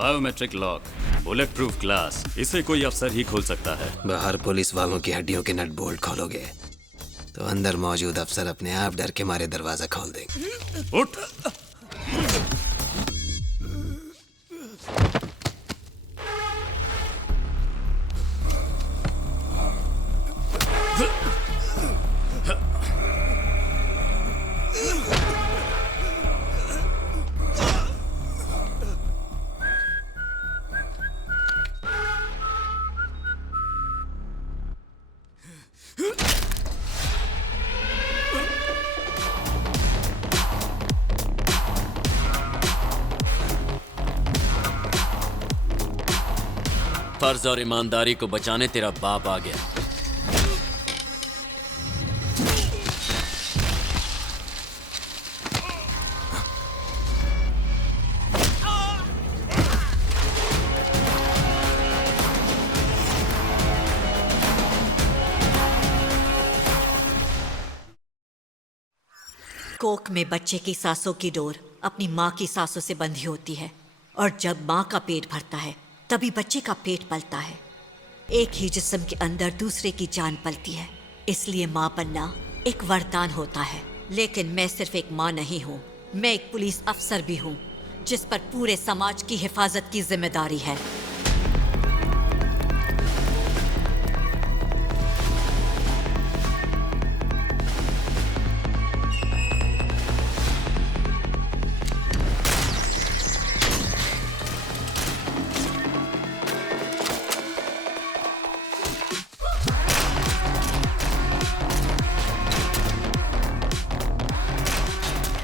Biometric lock, bullet proof glass, इसे कोई अफसर ही खोल सकता है। बाहर पुलिस वालों की हड्डियों के नट बोल्ट खोलोगे तो अंदर मौजूद अफसर अपने आप डर के मारे दरवाजा खोल देंगे। उठ! फर्ज और ईमानदारी को बचाने तेरा बाप आ गया। कोख में बच्चे की सांसों की डोर अपनी माँ की सांसों से बंधी होती है, और जब माँ का पेट भरता है तभी बच्चे का पेट पलता है। एक ही जिस्म के अंदर दूसरे की जान पलती है, इसलिए माँ बनना एक वरदान होता है। लेकिन मैं सिर्फ एक माँ नहीं हूँ, मैं एक पुलिस अफसर भी हूँ, जिस पर पूरे समाज की हिफाजत की जिम्मेदारी है।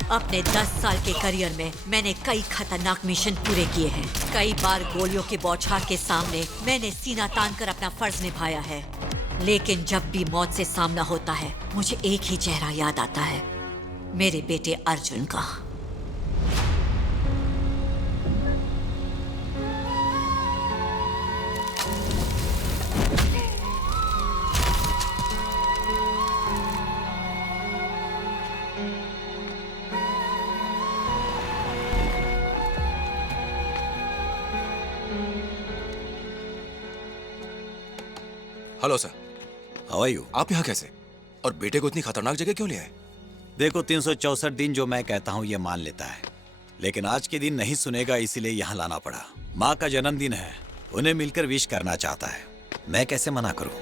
अपने 10 साल के करियर में मैंने कई खतरनाक मिशन पूरे किए हैं। कई बार गोलियों के बौछार के सामने मैंने सीना तानकर अपना फर्ज निभाया है। लेकिन जब भी मौत से सामना होता है, मुझे एक ही चेहरा याद आता है, मेरे बेटे अर्जुन का। Hello sir, how are you? आप यहाँ कैसे? और बेटे को इतनी खतरनाक जगह क्यों ले आए? देखो, 364 दिन जो मैं कहता हूँ ये मान लेता है, लेकिन आज के दिन नहीं सुनेगा, इसीलिए यहाँ लाना पड़ा। माँ का जन्मदिन है, उन्हें मिलकर विश करना चाहता है, मैं कैसे मना करूँ?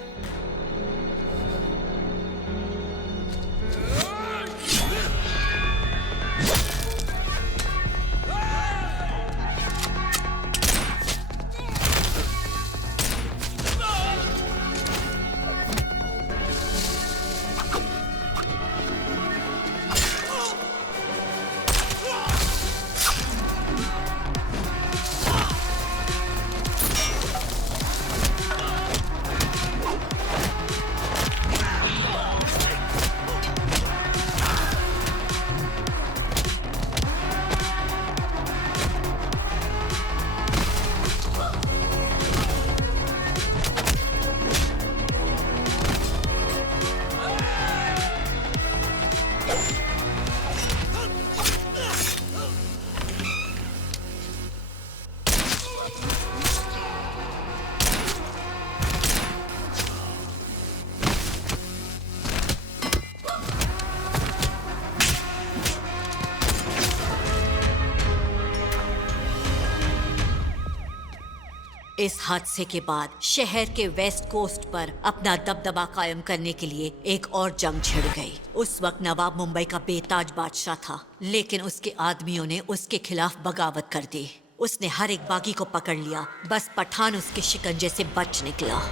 इस हादसे के बाद शहर के वेस्ट कोस्ट पर अपना दबदबा कायम करने के लिए एक और जंग छिड़ गई। उस वक्त नवाब मुंबई का बेताज बादशाह था, लेकिन उसके आदमियों ने उसके खिलाफ बगावत कर दी। उसने हर एक बागी को पकड़ लिया, बस पठान उसके शिकंजे से बच निकला।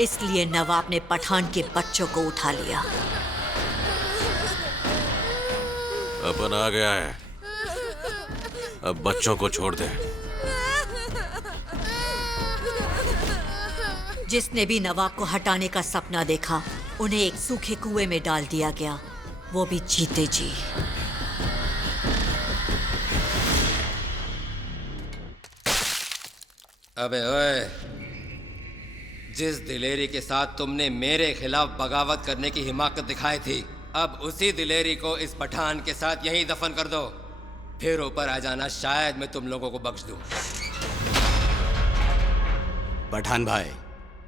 इसलिए नवाब ने पठान के बच्चों को उठा लिया। अपन आ गया है, अब बच्चों को छोड़ दे। जिसने भी नवाब को हटाने का सपना देखा, उन्हें एक सूखे कुएं में डाल दिया गया, वो भी जीते जी। अबे ओए, जिस दिलेरी के साथ तुमने मेरे खिलाफ बगावत करने की हिमाकत दिखाई थी, अब उसी दिलेरी को इस पठान के साथ यहीं दफन कर दो, फिर ऊपर आ जाना, शायद मैं तुम लोगों को बख्श दूं। पठान भाई,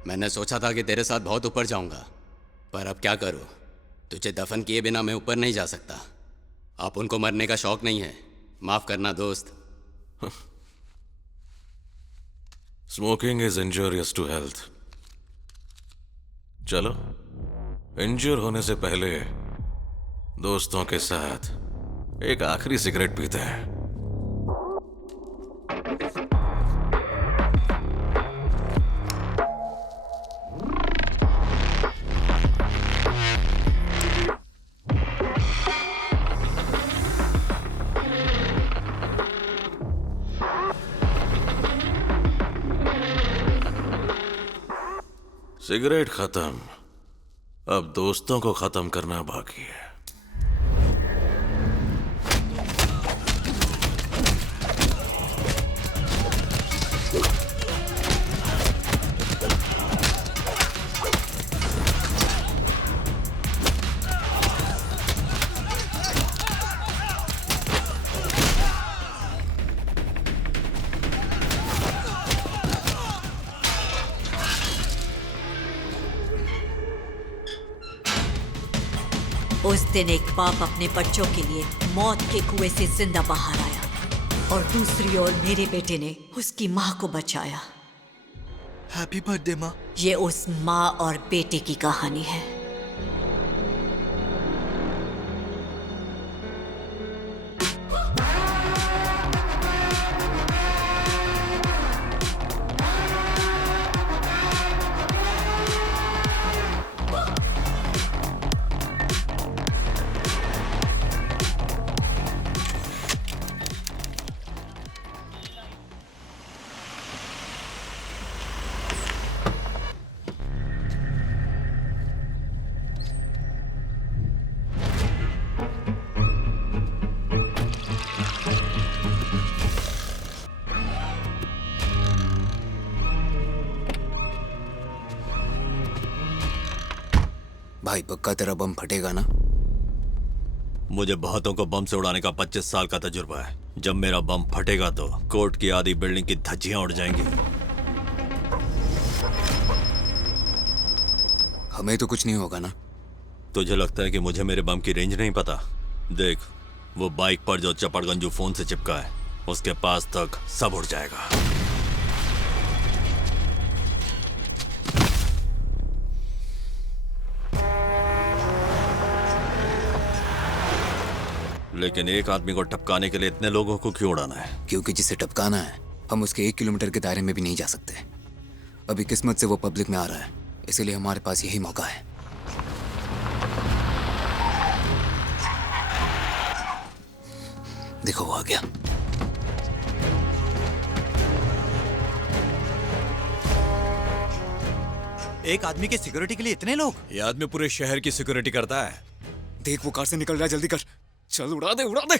मैंने सोचा था कि तेरे साथ बहुत ऊपर जाऊंगा, पर अब क्या करूं? तुझे दफन किए बिना मैं ऊपर नहीं जा सकता। आप उनको मरने का शौक नहीं है, माफ करना दोस्त। Smoking is injurious to health. चलो, इंजूर होने से पहले दोस्तों के साथ एक आखिरी सिगरेट पीते हैं। सिगरेट खत्म, अब दोस्तों को खत्म करना बाकी है। उस दिन एक बाप अपने बच्चों के लिए मौत के कुएं से जिंदा बाहर आया और दूसरी ओर मेरे बेटे ने उसकी माँ को बचाया। हैप्पी बर्थडे माँ। ये उस माँ और बेटे की कहानी है। भाई पक्का तेरा बम फटेगा ना? मुझे बहुतों को बम से उड़ाने का 25 साल का तजुर्बा है। जब मेरा बम फटेगा तो कोर्ट की आधी बिल्डिंग की धज्जियां उड़ जाएंगी। हमें तो कुछ नहीं होगा ना? तुझे लगता है कि मुझे मेरे बम की रेंज नहीं पता? देख, वो बाइक पर जो चपड़गंजू फोन से चिपका है, उसके पास तक सब उड़ जाएगा। लेकिन एक आदमी को टपकाने के लिए इतने लोगों को क्यों उड़ाना है? क्योंकि जिसे टपकाना है हम उसके 1 किलोमीटर के दायरे में भी नहीं जा सकते। अभी किस्मत से वो पब्लिक में आ रहा है, इसीलिए हमारे पास यही मौका है। देखो वो आ गया। एक आदमी की सिक्योरिटी के लिए इतने लोग? ये आदमी पूरे शहर की सिक्योरिटी करता है। देख वो कार से निकल रहा है, जल्दी कर। चल उड़ा दे, उड़ा दे।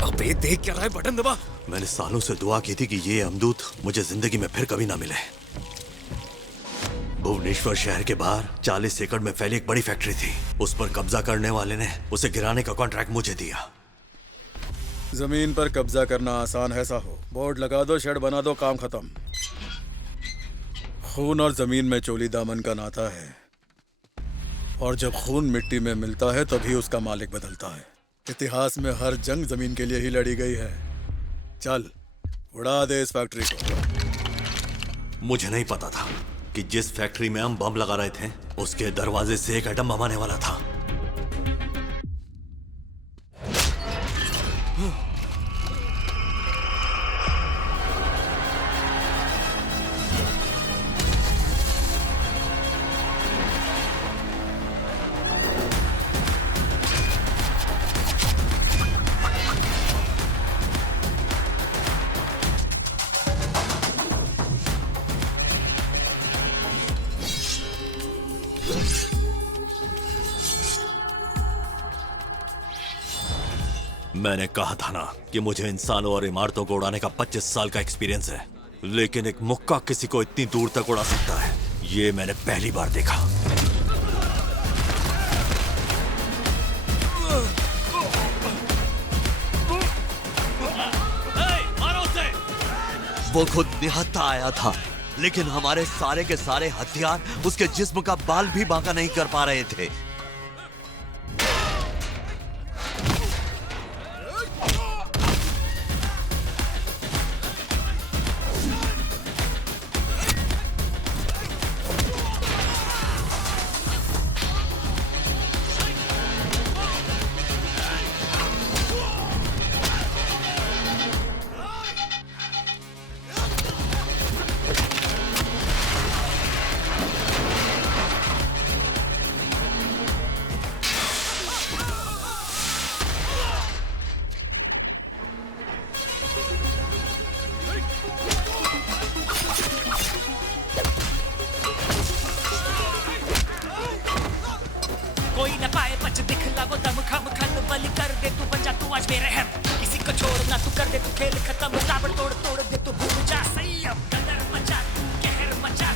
अबे देख क्या रहा है, बटन दबा। मैंने सालों से दुआ की थी कि ये अमदूत मुझे जिंदगी में फिर कभी ना मिले। भुवनेश्वर शहर के बाहर 40 एकड़ में फैली एक बड़ी फैक्ट्री थी। उस पर कब्जा करने वाले ने उसे गिराने का कॉन्ट्रैक्ट मुझे दिया। जमीन पर कब्जा करना आसान है साहो। बोर्ड लगा दो, शेड बना दो, काम खत्म। खून और जमीन में चोली दामन का नाता है, और जब खून मिट्टी में मिलता है तभी उसका मालिक बदलता है। इतिहास में हर जंग जमीन के लिए ही लड़ी गई है। चल उड़ा दे इस फैक्ट्री को। मुझे नहीं पता था कि जिस फैक्ट्री में हम बम लगा रहे थे उसके दरवाजे से एक एटम बम आने वाला था। मैंने कहा था ना कि मुझे इंसानों और इमारतों को उड़ाने का 25 साल का एक्सपीरियंस है, लेकिन एक मुक्का किसी को इतनी दूर तक उड़ा सकता है, ये मैंने पहली बार देखा। वो खुद निहत्था आया था, लेकिन हमारे सारे के सारे हथियार उसके जिस्म का बाल भी बांका नहीं कर पा रहे थे। कोई न पाए बच दिखला वो दम खम खल बलि कर दे तू बन जा तू आज बेरहम किसी को छोड़ ना तू कर दे तू खेल खत्म ताबड़ तोड़ तोड़ दे तू भूल जा संयम कदर मचा कहर मचा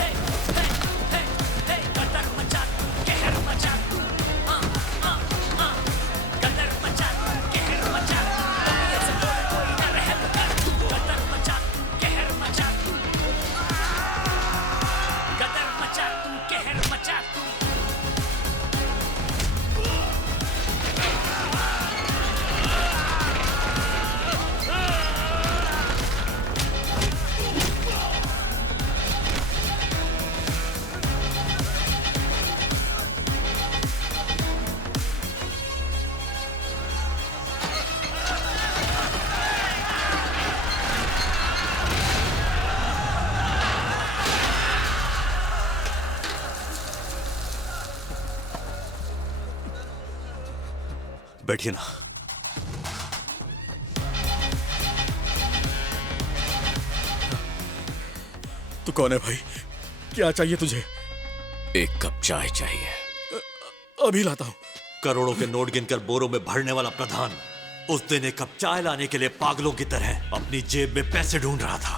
हे हे हे हे कदर मचा कहर मचा कदर मचा कहर मचा ये से कोई न रहम कर कदर मचा कहर मचा कदर मचा तू कहर मचा बैठिए ना। तू कौन है भाई? क्या चाहिए तुझे? एक कप चाय चाहिए। अभी लाता हूं। करोड़ों के नोट गिनकर बोरों में भरने वाला प्रधान उस दिन एक कप चाय लाने के लिए पागलों की तरह अपनी जेब में पैसे ढूंढ रहा था।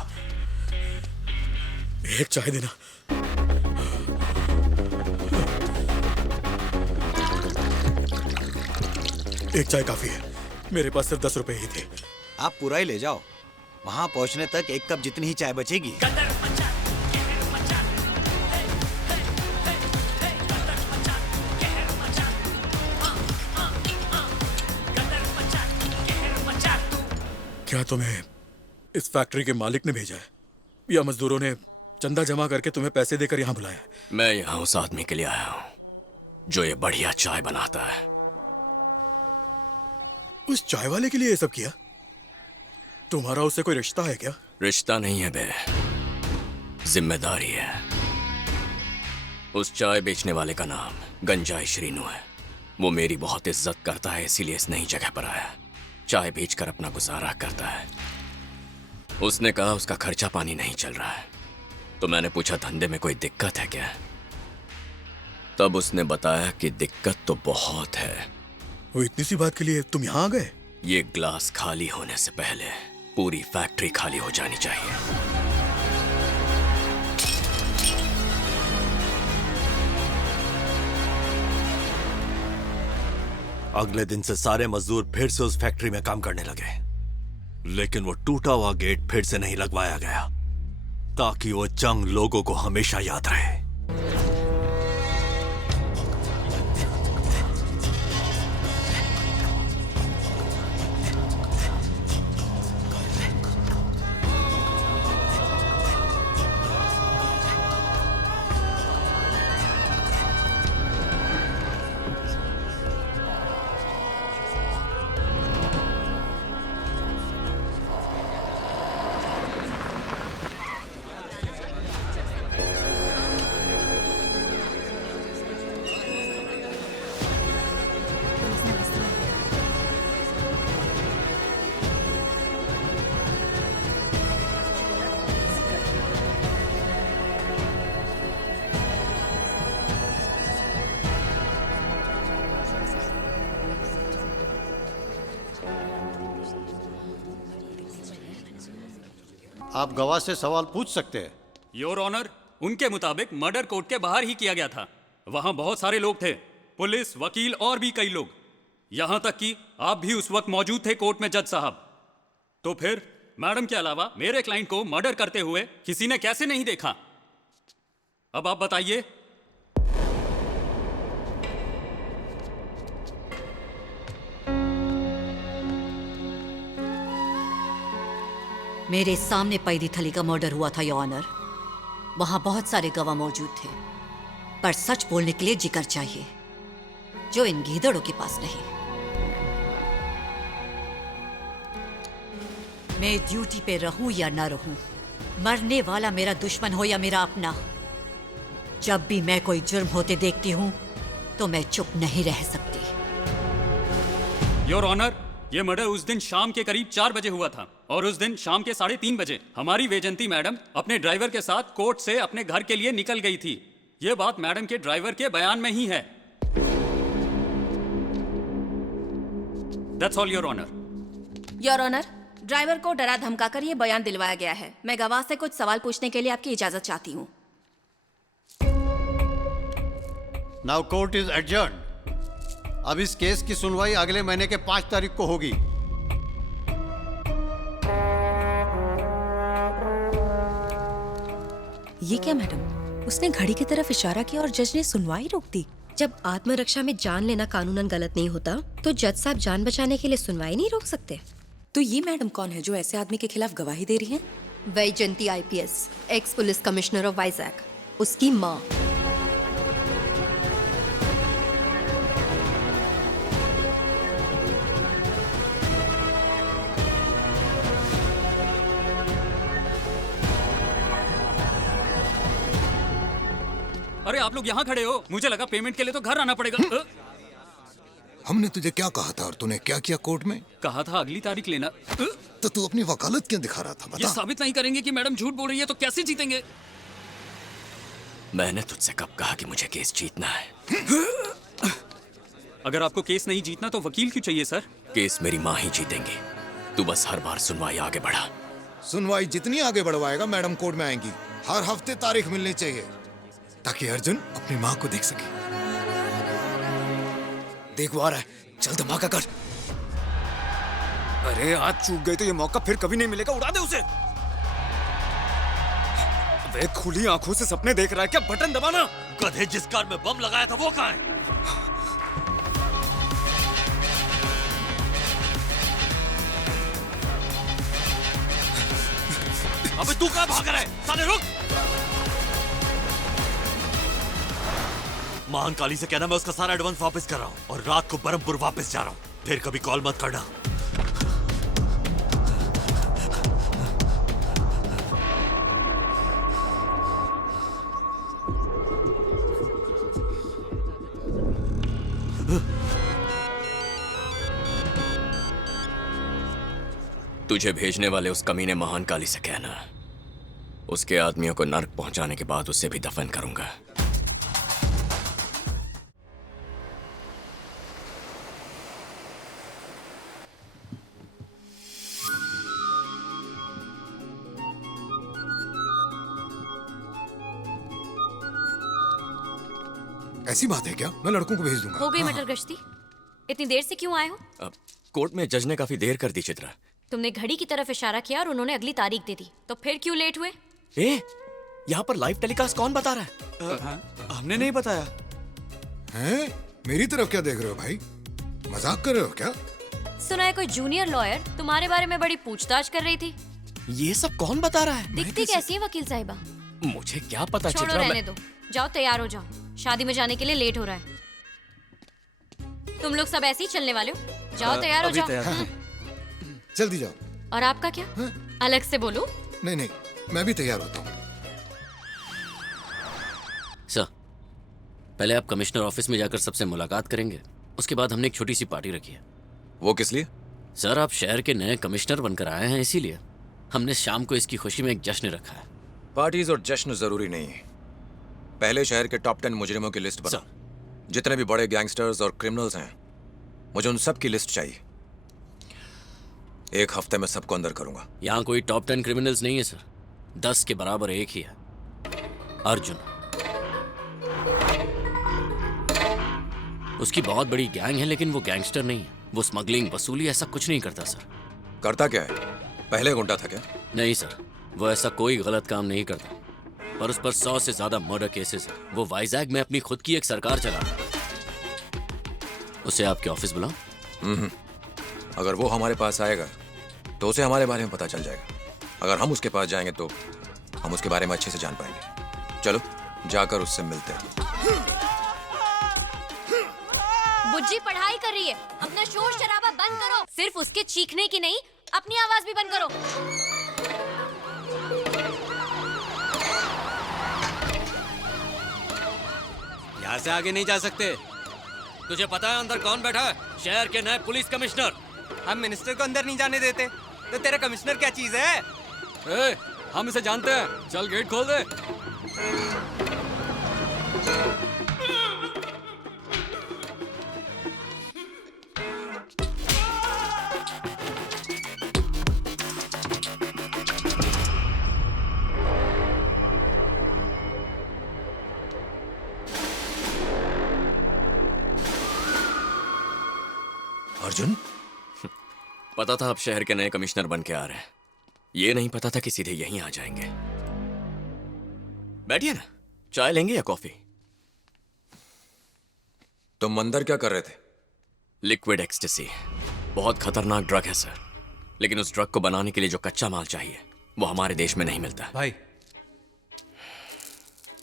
एक चाय देना। एक चाय काफी है, मेरे पास सिर्फ 10 रुपए ही थे। आप पूरा ही ले जाओ, वहां पहुंचने तक एक कप जितनी ही चाय बचेगी। क्या तुम्हें इस फैक्ट्री के मालिक ने भेजा है या मजदूरों ने चंदा जमा करके तुम्हें पैसे देकर यहाँ बुलाया? मैं यहाँ उस आदमी के लिए आया हूँ जो ये बढ़िया चाय बनाता है। उस चाय वाले के लिए ये सब किया? तुम्हारा उससे कोई रिश्ता है क्या? रिश्ता नहीं है बे, जिम्मेदारी है। उस चाय बेचने वाले का नाम गंजाई श्रीनू है। वो मेरी बहुत इज्जत करता है, इसीलिए इस नई जगह पर आया। चाय बेचकर अपना गुजारा करता है। उसने कहा उसका खर्चा पानी नहीं चल रहा है, तो मैंने पूछा धंधे में कोई दिक्कत है क्या? तब उसने बताया कि दिक्कत तो बहुत है। वो इतनी सी बात के लिए तुम यहाँ आ गए? ये ग्लास खाली होने से पहले पूरी फैक्ट्री खाली हो जानी चाहिए। अगले दिन से सारे मजदूर फिर से उस फैक्ट्री में काम करने लगे, लेकिन वो टूटा हुआ गेट फिर से नहीं लगवाया गया ताकि वो जंग लोगों को हमेशा याद रहे। आप गवाह से सवाल पूछ सकते हैं। योर ऑनर, उनके मुताबिक मर्डर कोर्ट के बाहर ही किया गया था। वहां बहुत सारे लोग थे, पुलिस, वकील और भी कई लोग। यहां तक कि आप भी उस वक्त मौजूद थे कोर्ट में जज साहब। तो फिर मैडम के अलावा मेरे क्लाइंट को मर्डर करते हुए किसी ने कैसे नहीं देखा? अब आप बताइए। मेरे सामने पैदी थली का मर्डर हुआ था योर ऑनर। वहां बहुत सारे गवाह मौजूद थे, पर सच बोलने के लिए जिक्र चाहिए, जो इन गीदड़ों के पास नहीं। मैं ड्यूटी पे रहूं या ना रहूं, मरने वाला मेरा दुश्मन हो या मेरा अपना, जब भी मैं कोई जुर्म होते देखती हूं तो मैं चुप नहीं रह सकती। योर ऑनर, ये मर्डर उस दिन शाम के करीब 4 बजे हुआ था और उस दिन शाम के 3:30 बजे हमारी वेजंती मैडम अपने ड्राइवर के साथ कोर्ट से अपने घर के लिए निकल गई थी। ये बात मैडम के ड्राइवर के बयान में ही है। That's all, your honour. Your honour, driver को डरा धमकाकर ये बयान दिलवाया गया है। मैं गवाह से कुछ सवाल पूछने के लिए आपकी इजाजत चाहती हूँ। Now court is adjourned. अब इस केस की सुनवाई अगले महीने के 5 तारीख को होगी। ये क्या मैडम, उसने घड़ी की तरफ इशारा किया और जज ने सुनवाई रोक दी। जब आत्मरक्षा में जान लेना कानूनन गलत नहीं होता, तो जज साहब जान बचाने के लिए सुनवाई नहीं रोक सकते। तो ये मैडम कौन है जो ऐसे आदमी के खिलाफ गवाही दे रही है? Vaijayanti IPS, ex police commissioner of Vizag, उसकी माँ। अरे आप लोग यहाँ खड़े हो, मुझे लगा पेमेंट के लिए तो घर आना पड़ेगा। हमने तुझे क्या कहा था और तूने क्या किया कोर्ट में? कहा था अगली तारीख लेना। तो तू अपनी वकालत क्यों दिखा रहा था? बता। ये साबित नहीं करेंगे कि मैडम झूठ बोल रही है तो कैसे जीतेंगे? मैंने तुझसे कब कहा कि मुझे केस जीतना है? अगर आपको केस नहीं जीतना तो वकील क्यों चाहिए सर? केस मेरी माँ ही जीतेंगी। तू बस हर बार सुनवाई आगे बढ़ा। सुनवाई जितनी आगे बढ़वाएगा मैडम कोर्ट में आएंगी। हर हफ्ते तारीख मिलनी चाहिए ताकि अर्जुन अपनी माँ को देख सके। देख वो आ रहा है, चल धमाका कर। अरे आज चूक गए तो ये मौका फिर कभी नहीं मिलेगा, उड़ा दे उसे। अबे खुली आंखों से सपने देख रहा है क्या? बटन दबाना। गधे, जिस कार में बम लगाया था वो कहाँ है? अबे तू कहाँ भाग रहा है? साले रुक। महाकाली से कहना मैं उसका सारा एडवांस वापस कर रहा हूँ और रात को बरमपुर वापस जा रहा हूँ। फिर कभी कॉल मत करना। तुझे भेजने वाले उस कमीने महाकाली से कहना, उसके आदमियों को नर्क पहुंचाने के बाद उसे भी दफन करूंगा। ऐसी बात है क्या? मैं लड़कों को भेज दूंगा। हो गई मटर गश्ती। इतनी देर से क्यों आए हो? कोर्ट में जज ने काफी देर कर दी चित्रा। तुमने घड़ी की तरफ इशारा किया और उन्होंने अगली तारीख दे दी, तो फिर क्यों लेट हुए? यहाँ पर लाइव टेलीकास्ट कौन बता रहा है? हमने नहीं बताया। हैं? मेरी तरफ क्या देख रहे हो भाई? मजाक कर रहे हो क्या? सुना है कोई जूनियर लॉयर तुम्हारे बारे में बड़ी पूछताछ कर रही थी। ये सब कौन बता रहा है? दिखती कैसी है वकील साहिबा? मुझे क्या पता छोड़ो, चित्रा। रहने दो। जाओ तैयार हो जाओ, शादी में जाने के लिए लेट हो रहा है। तुम लोग सब ऐसे ही चलने वाले हो? जाओ तैयार हो जाओ। जल्दी जाओ। और आपका क्या? अलग से बोलो। नहीं नहीं, मैं भी तैयार होता हूँ। सर, पहले आप कमिश्नर ऑफिस में जाकर सबसे मुलाकात करेंगे, उसके बाद हमने एक छोटी सी पार्टी रखी है। वो किस लिए? सर, आप शहर के नए कमिश्नर बनकर आए हैं, इसीलिए हमने शाम को इसकी खुशी में एक जश्न रखा है। पार्टीज और जश्न जरूरी नहीं है। पहले शहर के टॉप 10 मुजरिमों की लिस्ट बना। जितने भी बड़े गैंगस्टर्स और क्रिमिनल्स हैं, मुझे उन सब की लिस्ट चाहिए। 1 हफ्ते में सबको अंदर करूंगा। यहाँ कोई टॉप 10 क्रिमिनल्स नहीं है सर, 10 के बराबर एक ही है, अर्जुन। उसकी बहुत बड़ी गैंग है, लेकिन वो गैंगस्टर नहीं है। वो स्मगलिंग, वसूली ऐसा कुछ नहीं करता सर। करता क्या है? पहले गुंडा था क्या? नहीं सर, वो ऐसा कोई गलत काम नहीं करता, पर उस पर 100 से ज्यादा मर्डर केसेस है। वो वाइजैग में अपनी खुद की एक सरकार चला रहा है। उसे आपके ऑफिस बुलाओ। अगर वो हमारे पास आएगा तो उसे हमारे बारे में पता चल जाएगा। अगर हम उसके पास जाएंगे तो हम उसके बारे में अच्छे से जान पाएंगे। चलो जाकर उससे मिलते हैं। बुज्जी पढ़ाई कर रही है, अपना शोर शराबा बंद करो। सिर्फ उसके चीखने की नहीं, अपनी आवाज भी बंद करो। यहाँ से आगे नहीं जा सकते। तुझे पता है अंदर कौन बैठा है? शहर के नए पुलिस कमिश्नर। हम मिनिस्टर को अंदर नहीं जाने देते, तो तेरा कमिश्नर क्या चीज है? हम इसे जानते हैं, चल गेट खोल दे। अर्जुन, पता था आप शहर के नए कमिश्नर बन के आ रहे हैं। ये नहीं पता था कि सीधे यहीं आ जाएंगे। बैठिए ना, चाय लेंगे या कॉफी? तुम अंदर क्या कर रहे थे? लिक्विड एक्सटेसी बहुत खतरनाक ड्रग है सर, लेकिन उस ड्रग को बनाने के लिए जो कच्चा माल चाहिए वो हमारे देश में नहीं मिलता। भाई,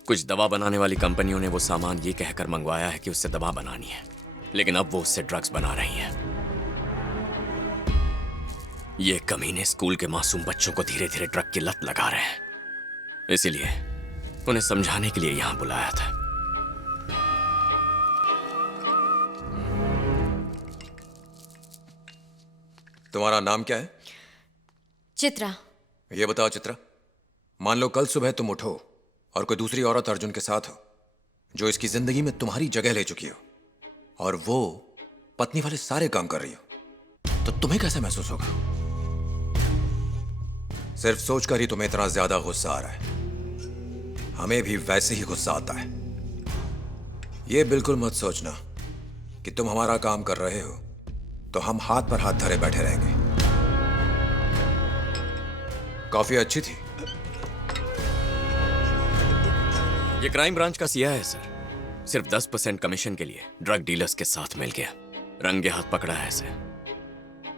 कुछ दवा बनाने वाली कंपनियों ने वो सामान ये कहकर मंगवाया है कि उससे दवा बनानी है, लेकिन अब वो उससे ड्रग्स बना रही हैं। ये कमीने स्कूल के मासूम बच्चों को धीरे धीरे ड्रग की लत लगा रहे हैं, इसीलिए उन्हें समझाने के लिए यहां बुलाया था। तुम्हारा नाम क्या है? चित्रा। ये बताओ चित्रा, मान लो कल सुबह तुम उठो और कोई दूसरी औरत अर्जुन के साथ हो जो इसकी जिंदगी में तुम्हारी जगह ले चुकी हो, और वो पत्नी वाले सारे काम कर रही हो, तो तुम्हें कैसा महसूस होगा? सिर्फ सोचकर ही तुम्हें इतना ज्यादा गुस्सा आ रहा है। हमें भी वैसे ही गुस्सा आता है। ये बिल्कुल मत सोचना कि तुम हमारा काम कर रहे हो तो हम हाथ पर हाथ धरे बैठे रहेंगे। कॉफी अच्छी थी। ये क्राइम ब्रांच का सीआई है सर, सिर्फ 10% कमीशन के लिए ड्रग डीलर्स के साथ मिल गया। रंगे हाथ पकड़ा है इसे।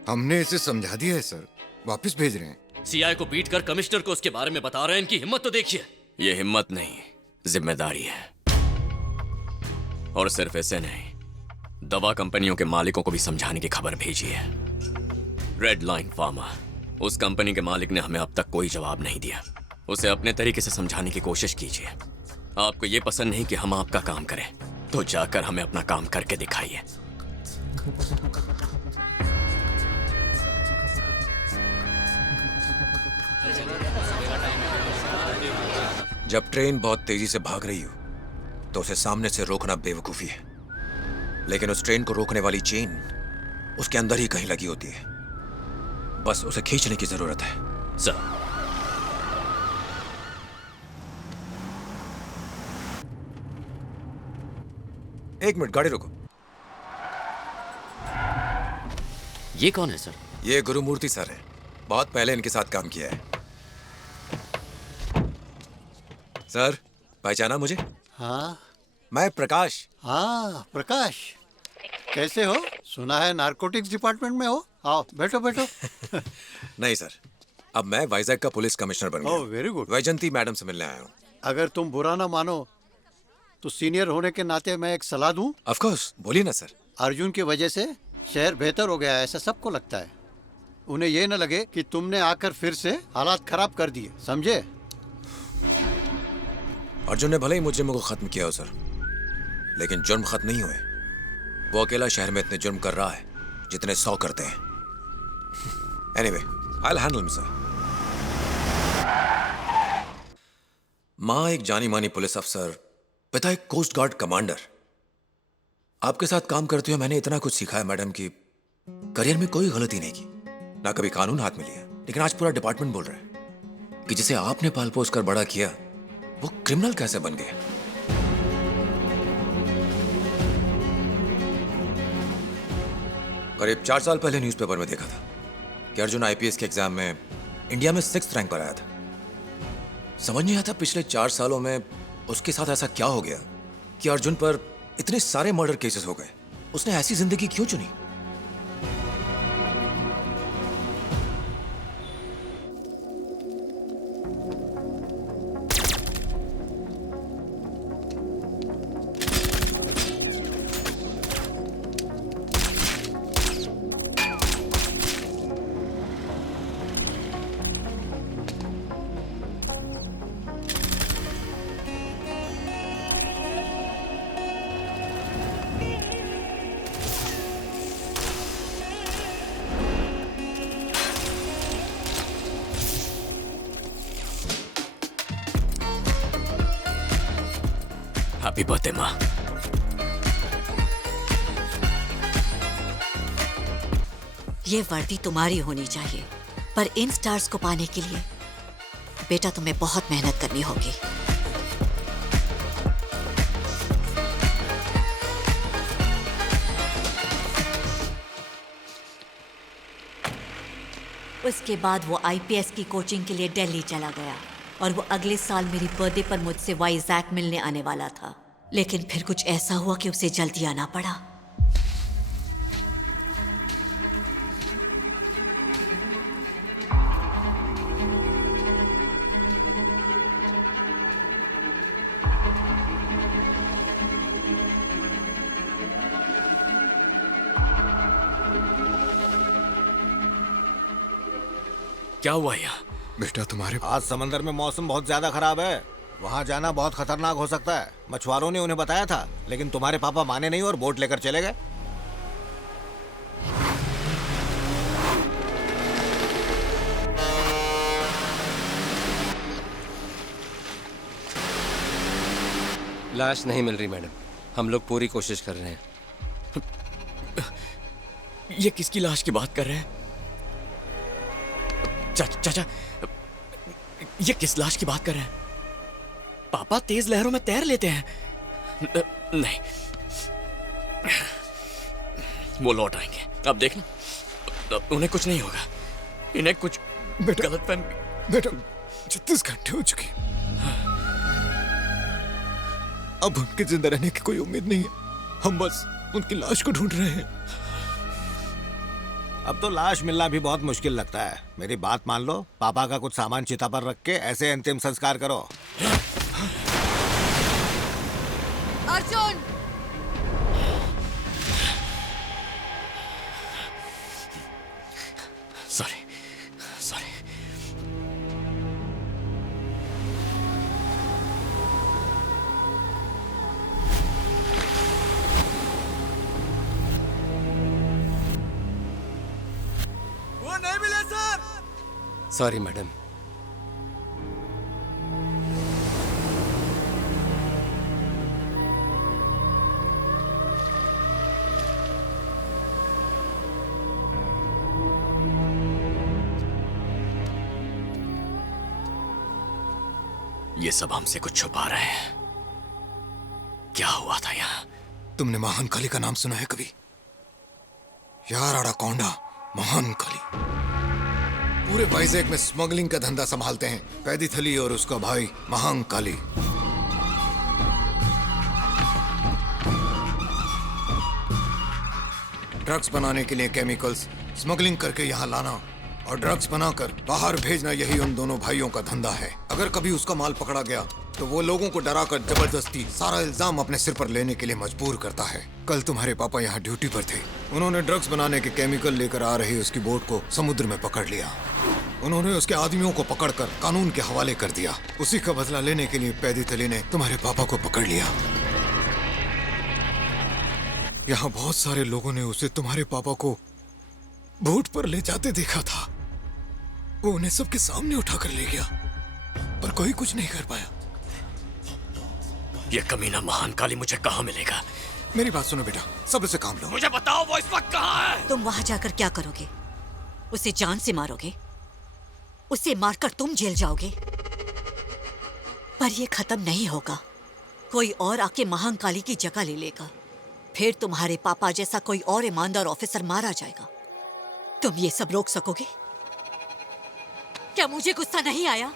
हमने इसे समझा दिया है सर, वापस भेज रहे हैं। सीआई को बीट कर कमिश्नर को उसके बारे में बता रहे हैं। इनकी हिम्मत तो देखिए। ये हिम्मत नहीं, जिम्मेदारी है। और सिर्फ ऐसे नहीं, दवा कंपनियों के मालिकों को भी समझाने की खबर भेजी है। रेड लाइन फार्मा, उस कंपनी के मालिक ने हमें अब तक कोई जवाब नहीं दिया। उसे अपने तरीके से समझाने की कोशिश कीजिए। आपको ये पसंद नहीं कि हम आपका काम करें, तो जाकर हमें अपना काम करके दिखाइए। जब ट्रेन बहुत तेजी से भाग रही हो तो उसे सामने से रोकना बेवकूफी है, लेकिन उस ट्रेन को रोकने वाली चेन उसके अंदर ही कहीं लगी होती है। बस उसे खींचने की जरूरत है। सर, एक मिनट, गाड़ी रोको। ये कौन है सर? ये गुरुमूर्ति सर है, बहुत पहले इनके साथ काम किया है। सर, पहचाना मुझे? हाँ, मैं प्रकाश। हाँ प्रकाश, कैसे हो? सुना है नारकोटिक्स डिपार्टमेंट में हो। आओ बैठो बैठो। नहीं सर, अब मैं वाइजैक का पुलिस कमिश्नर बन गया। Oh very good. Vaijanti madam से मिलने आया हूँ। अगर तुम बुरा ना मानो तो सीनियर होने के नाते मैं एक सलाह दूं? ऑफ कोर्स, बोलिए ना सर। अर्जुन की वजह से शहर बेहतर हो गया है, ऐसा सबको लगता है। उन्हें ये न लगे कि तुमने आकर फिर से हालात खराब कर दिए, समझे? अर्जुन ने भले ही मुझे को खत्म किया हो सर, लेकिन जुर्म खत्म नहीं हुए। वो अकेला शहर में इतने जुर्म कर रहा है जितने 100 करते हैं। Anyway, I will handle him sir. माँ एक जानी मानी पुलिस अफसर, पिता एक कोस्ट गार्ड कमांडर। आपके साथ काम करते हुए मैंने इतना कुछ सीखा है मैडम कि करियर में कोई गलती नहीं की। ना कभी कानून हाथ में लिया, लेकिन आज पूरा डिपार्टमेंट बोल रहा है कि जिसे आपने पाल पोस कर बड़ा किया वो क्रिमिनल कैसे बन गया। करीब 4 साल पहले न्यूज़पेपर में देखा था कि अर्जुन आईपीएस के एग्जाम में इंडिया में 6th रैंक पर आया था। समझ नहीं आता पिछले 4 सालों में उसके साथ ऐसा क्या हो गया कि अर्जुन पर इतने सारे मर्डर केसेस हो गए। उसने ऐसी जिंदगी क्यों चुनी? हैप्पी बर्थडे माँ। ये वर्दी तुम्हारी होनी चाहिए, पर इन स्टार्स को पाने के लिए बेटा तुम्हें बहुत मेहनत करनी होगी। उसके बाद वो आईपीएस की कोचिंग के लिए दिल्ली चला गया और वो अगले साल मेरी बर्थडे पर मुझसे वाइजैक मिलने आने वाला था, लेकिन फिर कुछ ऐसा हुआ कि उसे जल्दी आना पड़ा। क्या हुआ यहाँ? बेटा तुम्हारे आज समंदर में मौसम बहुत ज्यादा खराब है, वहाँ जाना बहुत खतरनाक हो सकता है। मछुआरों ने उन्हें बताया था, लेकिन तुम्हारे पापा माने नहीं और बोट लेकर चले गए। लाश नहीं मिल रही मैडम, हम लोग पूरी कोशिश कर रहे हैं। ये किसकी लाश की बात कर रहे हैं? चाचा, ये किस लाश की बात कर रहे हैं? पापा तेज लहरों में तैर लेते हैं। नहीं, वो लौट आएंगे, अब देखना। उन्हें कुछ नहीं होगा, इन्हें कुछ गलतफहमी। बेटा 36 घंटे हो चुके, अब उनके जिंदा रहने की कोई उम्मीद नहीं है। हम बस उनकी लाश को ढूंढ रहे हैं। अब तो लाश मिलना भी बहुत मुश्किल लगता है। मेरी बात मान लो, पापा का कुछ सामान चिता पर रख के ऐसे अंतिम संस्कार करो। अर्जुन! सॉरी। वो नहीं मिले सर। Sorry madam. ये सब हमसे कुछ छुपा रहे हैं। क्या हुआ था यहाँ? तुमने महान काली का नाम सुना है कभी? यार अड़ाकोंडा महान काली पूरे वाइजैक में स्मगलिंग का धंधा संभालते हैं। कैदी थली और उसका भाई महान काली। ड्रग्स बनाने के लिए केमिकल्स स्मगलिंग करके यहाँ लाना और ड्रग्स बनाकर बाहर भेजना, यही उन दोनों भाइयों का धंधा है। अगर कभी उसका माल पकड़ा गया तो वो लोगों को डराकर जबरदस्ती सारा इल्जाम अपने सिर पर लेने के लिए मजबूर करता है। कल तुम्हारे पापा यहाँ ड्यूटी पर थे। उन्होंने ड्रग्स बनाने के केमिकल लेकर आ रही उसकी बोट को समुद्र में पकड़ लिया। उन्होंने उसके आदमियों को पकड़कर कानून के हवाले कर दिया। उसी का बदला लेने के लिए कैदी थली ने तुम्हारे पापा को पकड़ लिया। यहाँ बहुत सारे लोगों ने उसे तुम्हारे पापा को बोट पर ले जाते देखा था। वो उन्हें सबके सामने उठाकर ले गया, पर कोई कुछ नहीं कर पाया। ये कमीना महान काली मुझे कहाँ मिलेगा? मेरी बात सुनो बेटा, सब्र से काम लो। मुझे बताओ वो इस वक्त कहाँ है? तुम वहां जाकर क्या करोगे? उसे जान से मारोगे, उसे मारकर तुम जेल जाओगे। पर यह खत्म नहीं होगा। कोई और आके महाकाली की जगह ले लेगा। फिर तुम्हारे पापा जैसा कोई और ईमानदार ऑफिसर मारा जाएगा। तुम ये सब रोक सकोगे? क्या मुझे गुस्सा नहीं आया?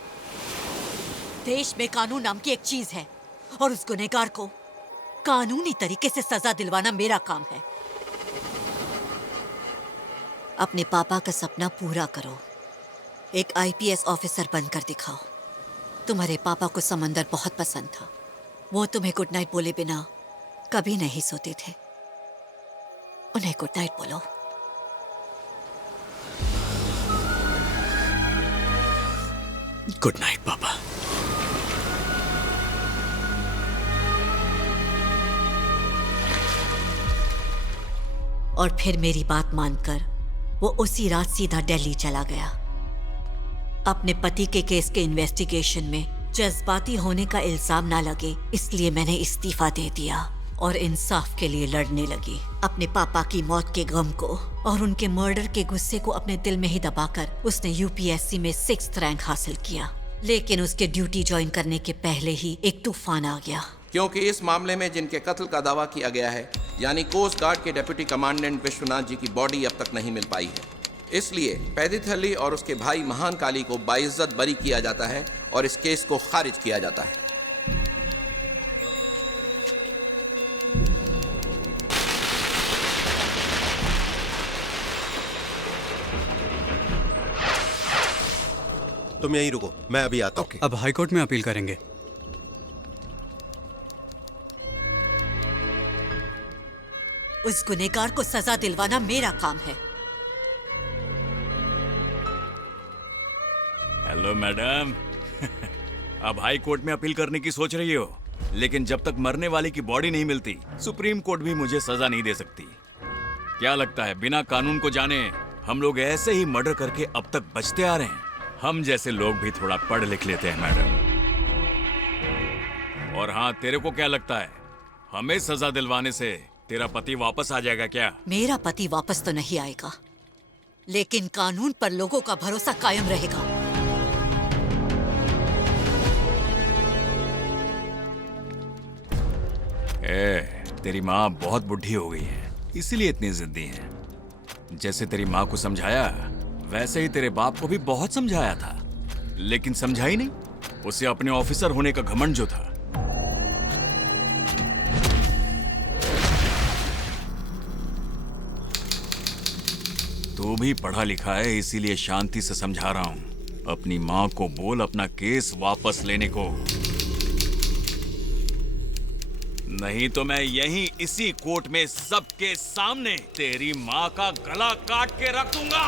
देश में कानून नाम की एक चीज है और उस गुनहगार को कानूनी तरीके से सजा दिलवाना मेरा काम है। अपने पापा का सपना पूरा करो। एक आईपीएस ऑफिसर बनकर दिखाओ। तुम्हारे पापा को समंदर बहुत पसंद था। वो तुम्हें गुड नाइट बोले बिना कभी नहीं सोते थे। उन्हें गुड नाइट बोलो। गुड नाइट पापा। और फिर मेरी बात मानकर वो उसी रात सीधा दिल्ली चला गया। अपने पति के केस के इन्वेस्टिगेशन में जज्बाती होने का इल्जाम ना लगे, इसलिए मैंने इस्तीफा दे दिया और इंसाफ के लिए लड़ने लगी। अपने पापा की मौत के गम को और उनके मर्डर के गुस्से को अपने दिल में ही दबाकर उसने यूपीएससी में 6th रैंक हासिल किया। लेकिन उसके ड्यूटी ज्वाइन करने के पहले ही एक तूफान आ गया। क्योंकि इस मामले में जिनके कत्ल का दावा किया गया है, यानी कोस्ट गार्ड के डिप्टी कमांडेंट विश्वनाथ जी की बॉडी अब तक नहीं मिल पाई है। इसलिए पैदिथल्ली और उसके भाई महान काली को बाइज्जत बरी किया जाता है और इस केस को खारिज किया जाता है। तुम यहीं रुको, मैं अभी आता हूँ। अब हाईकोर्ट में अपील करेंगे। उस गुनहगार को सजा दिलवाना मेरा काम है। Hello madam. अब हाई कोर्ट में अपील करने की सोच रही हो, लेकिन जब तक मरने वाले की बॉडी नहीं मिलती, सुप्रीम कोर्ट भी मुझे सजा नहीं दे सकती। क्या लगता है बिना कानून को जाने हम लोग ऐसे ही मर्डर करके अब तक बचते आ रहे हैं? हम जैसे लोग भी थोड़ा पढ़ लिख लेते हैं मैडम। और हाँ, तेरे को क्या लगता है हमें सजा दिलवाने से तेरा पति वापस आ जाएगा क्या? मेरा पति वापस तो नहीं आएगा, लेकिन कानून पर लोगों का भरोसा कायम रहेगा। तेरी माँ बहुत बुढ़ी हो गई है, इसीलिए इतनी जिद्दी है। जैसे तेरी माँ को समझाया, वैसे ही तेरे बाप को भी बहुत समझाया था, लेकिन समझा ही नहीं। उसे अपने ऑफिसर होने का घमंड जो था। तू भी पढ़ा लिखा है, इसीलिए शांति से समझा रहा हूं। अपनी माँ को बोल अपना केस वापस लेने को, नहीं तो मैं यहीं इसी कोर्ट में सबके सामने तेरी माँ का गला काट के रख दूंगा।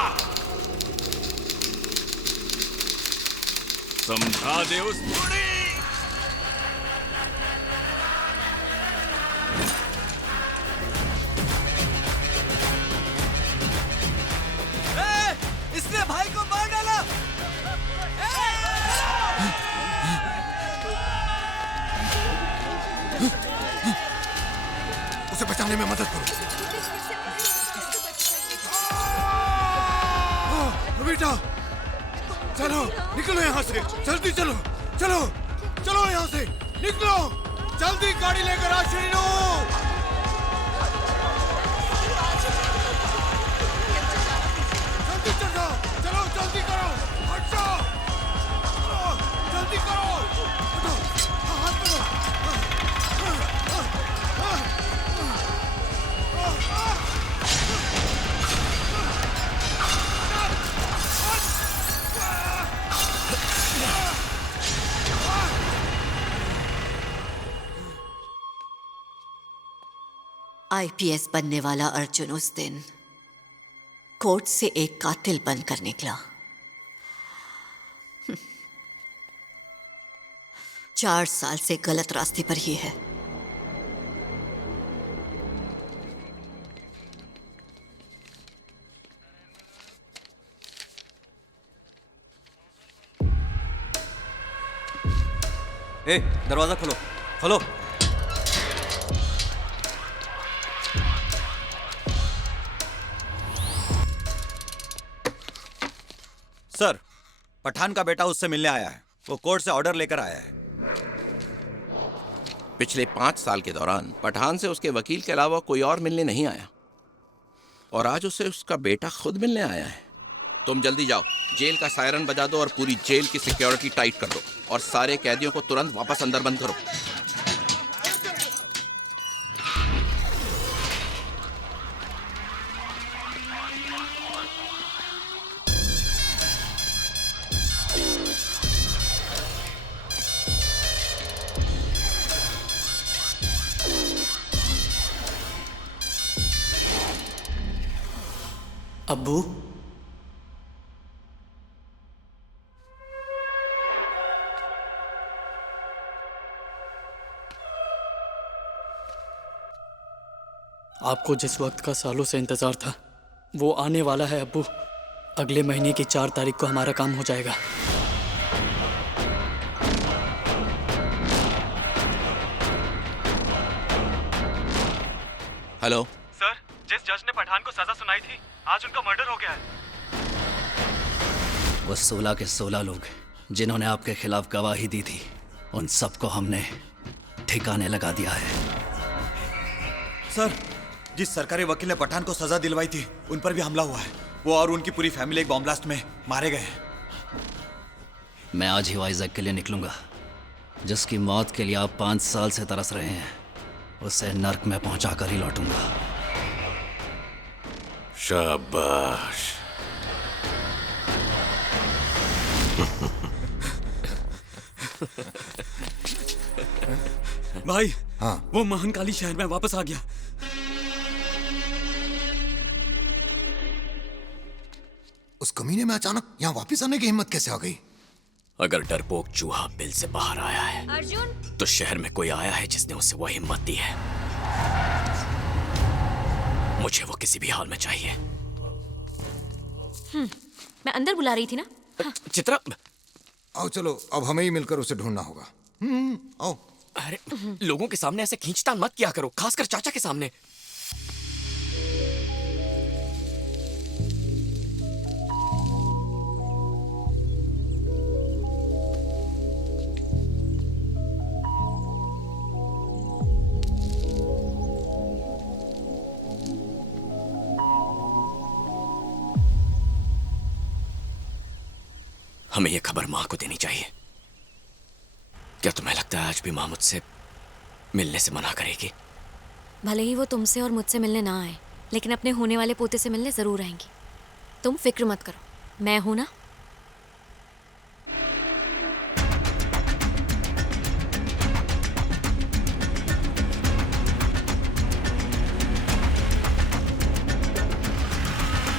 समझा दे उस बूढ़ी। इसने भाई को मार डाला। उसे बचाने में मदद करो। बेटा चलो, निकलो यहाँ से, जल्दी चलो, चलो चलो यहाँ से निकलो, जल्दी गाड़ी लेकर आ श्रीनू। जल्दी चलो, चलो जल्दी करो, हट जाओ, जल्दी करो, हाथ करो। आईपीएस बनने वाला अर्जुन उस दिन कोर्ट से एक कातिल बनकर निकला। 4 साल से गलत रास्ते पर ही है। ए, दरवाजा खोलो, खोलो। सर, पठान का बेटा उससे मिलने आया है। वो कोर्ट से ऑर्डर लेकर आया है। पिछले 5 साल के दौरान पठान से उसके वकील के अलावा कोई और मिलने नहीं आया, और आज उसे उसका बेटा खुद मिलने आया है। तुम जल्दी जाओ, जेल का सायरन बजा दो और पूरी जेल की सिक्योरिटी टाइट कर दो, और सारे कैदियों को तुरंत वापस अंदर बंद करो। अब्बू, आपको जिस वक्त का सालों से इंतजार था वो आने वाला है अब्बू। अगले महीने की 4 तारीख को हमारा काम हो जाएगा। हेलो सर, जिस जज ने पठान को सजा सुनाई थी, आज उनका मर्डर हो गया है। वो 16 के 16 लोग जिन्होंने आपके खिलाफ गवाही दी थी, उन सबको हमने ठिकाने लगा दिया है। सर, जिस सरकारी वकील ने पठान को सजा दिलवाई थी, उन पर भी हमला हुआ है। वो और उनकी पूरी फैमिली एक बॉम्ब ब्लास्ट में मारे गए हैं। मैं आज ही वाइजैक के लिए निकलूंगा। जिसकी मौत के लिए आप 5 साल से तरस रहे हैं, उसे नर्क में पहुंचा कर ही लौटूंगा। शाबाश। भाई, हाँ, वो महानकाली शहर में वापस आ गया। उस कमीने में अचानक यहाँ वापस आने की हिम्मत कैसे आ गई? अगर डरपोक चूहा बिल से बाहर आया है अर्जुन, तो शहर में कोई आया है जिसने उसे वो हिम्मत दी है। मुझे वो किसी भी हाल में चाहिए। मैं अंदर बुला रही थी ना। चित्रा, आओ चलो, अब हमें ही मिलकर उसे ढूंढना होगा। आओ। अरे लोगों के सामने ऐसे खींचतान मत किया करो, खासकर चाचा के सामने। हमें यह खबर मां को देनी चाहिए। क्या तुम्हें लगता है आज भी मां मुझसे मिलने से मना करेगी? भले ही वो तुमसे और मुझसे मिलने ना आए, लेकिन अपने होने वाले पोते से मिलने जरूर आएंगी। तुम फिक्र मत करो, मैं हूं ना।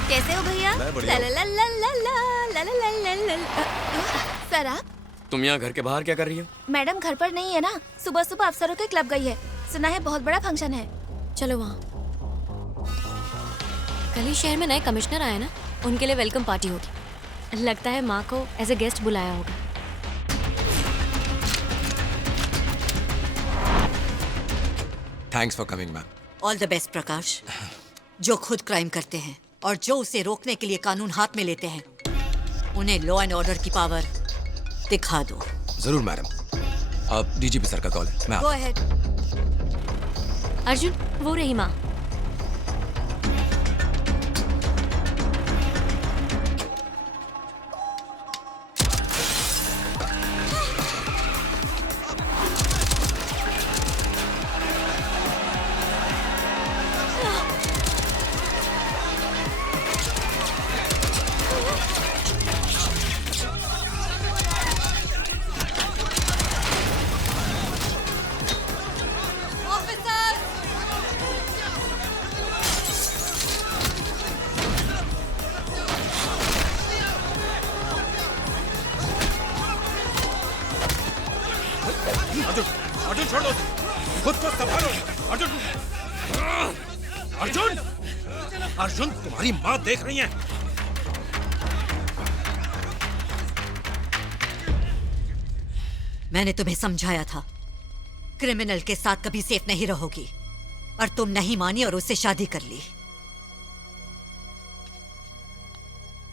कैसे हो भैया? सर आप? तुम यहाँ घर के बाहर क्या कर रही हो? मैडम घर पर नहीं है ना, सुबह सुबह अफसरों के क्लब गई है। सुना है बहुत बड़ा फंक्शन है। चलो वहाँ। कल ही शहर में नए कमिश्नर आए ना, उनके लिए वेलकम पार्टी होगी। लगता है माँ को एज ए गेस्ट बुलाया होगा। Thanks for coming ma'am. All the best Prakash. जो खुद क्राइम करते हैं और जो उसे रोकने के लिए कानून हाथ में लेते हैं, उन्हें लॉ एंड ऑर्डर की पावर दिखा दो। जरूर मैडम। अब डीजीपी सर का कॉल है, मैं गो अहेड। अर्जुन, वो रही माँ। अर्जुन छोड़ दो, खुद को संभालो। अर्जुन, अर्जुन, अर्जुन, तुम्हारी माँ देख रही है। मैंने तुम्हें समझाया था, क्रिमिनल के साथ कभी सेफ नहीं रहोगी, और तुम नहीं मानी और उससे शादी कर ली।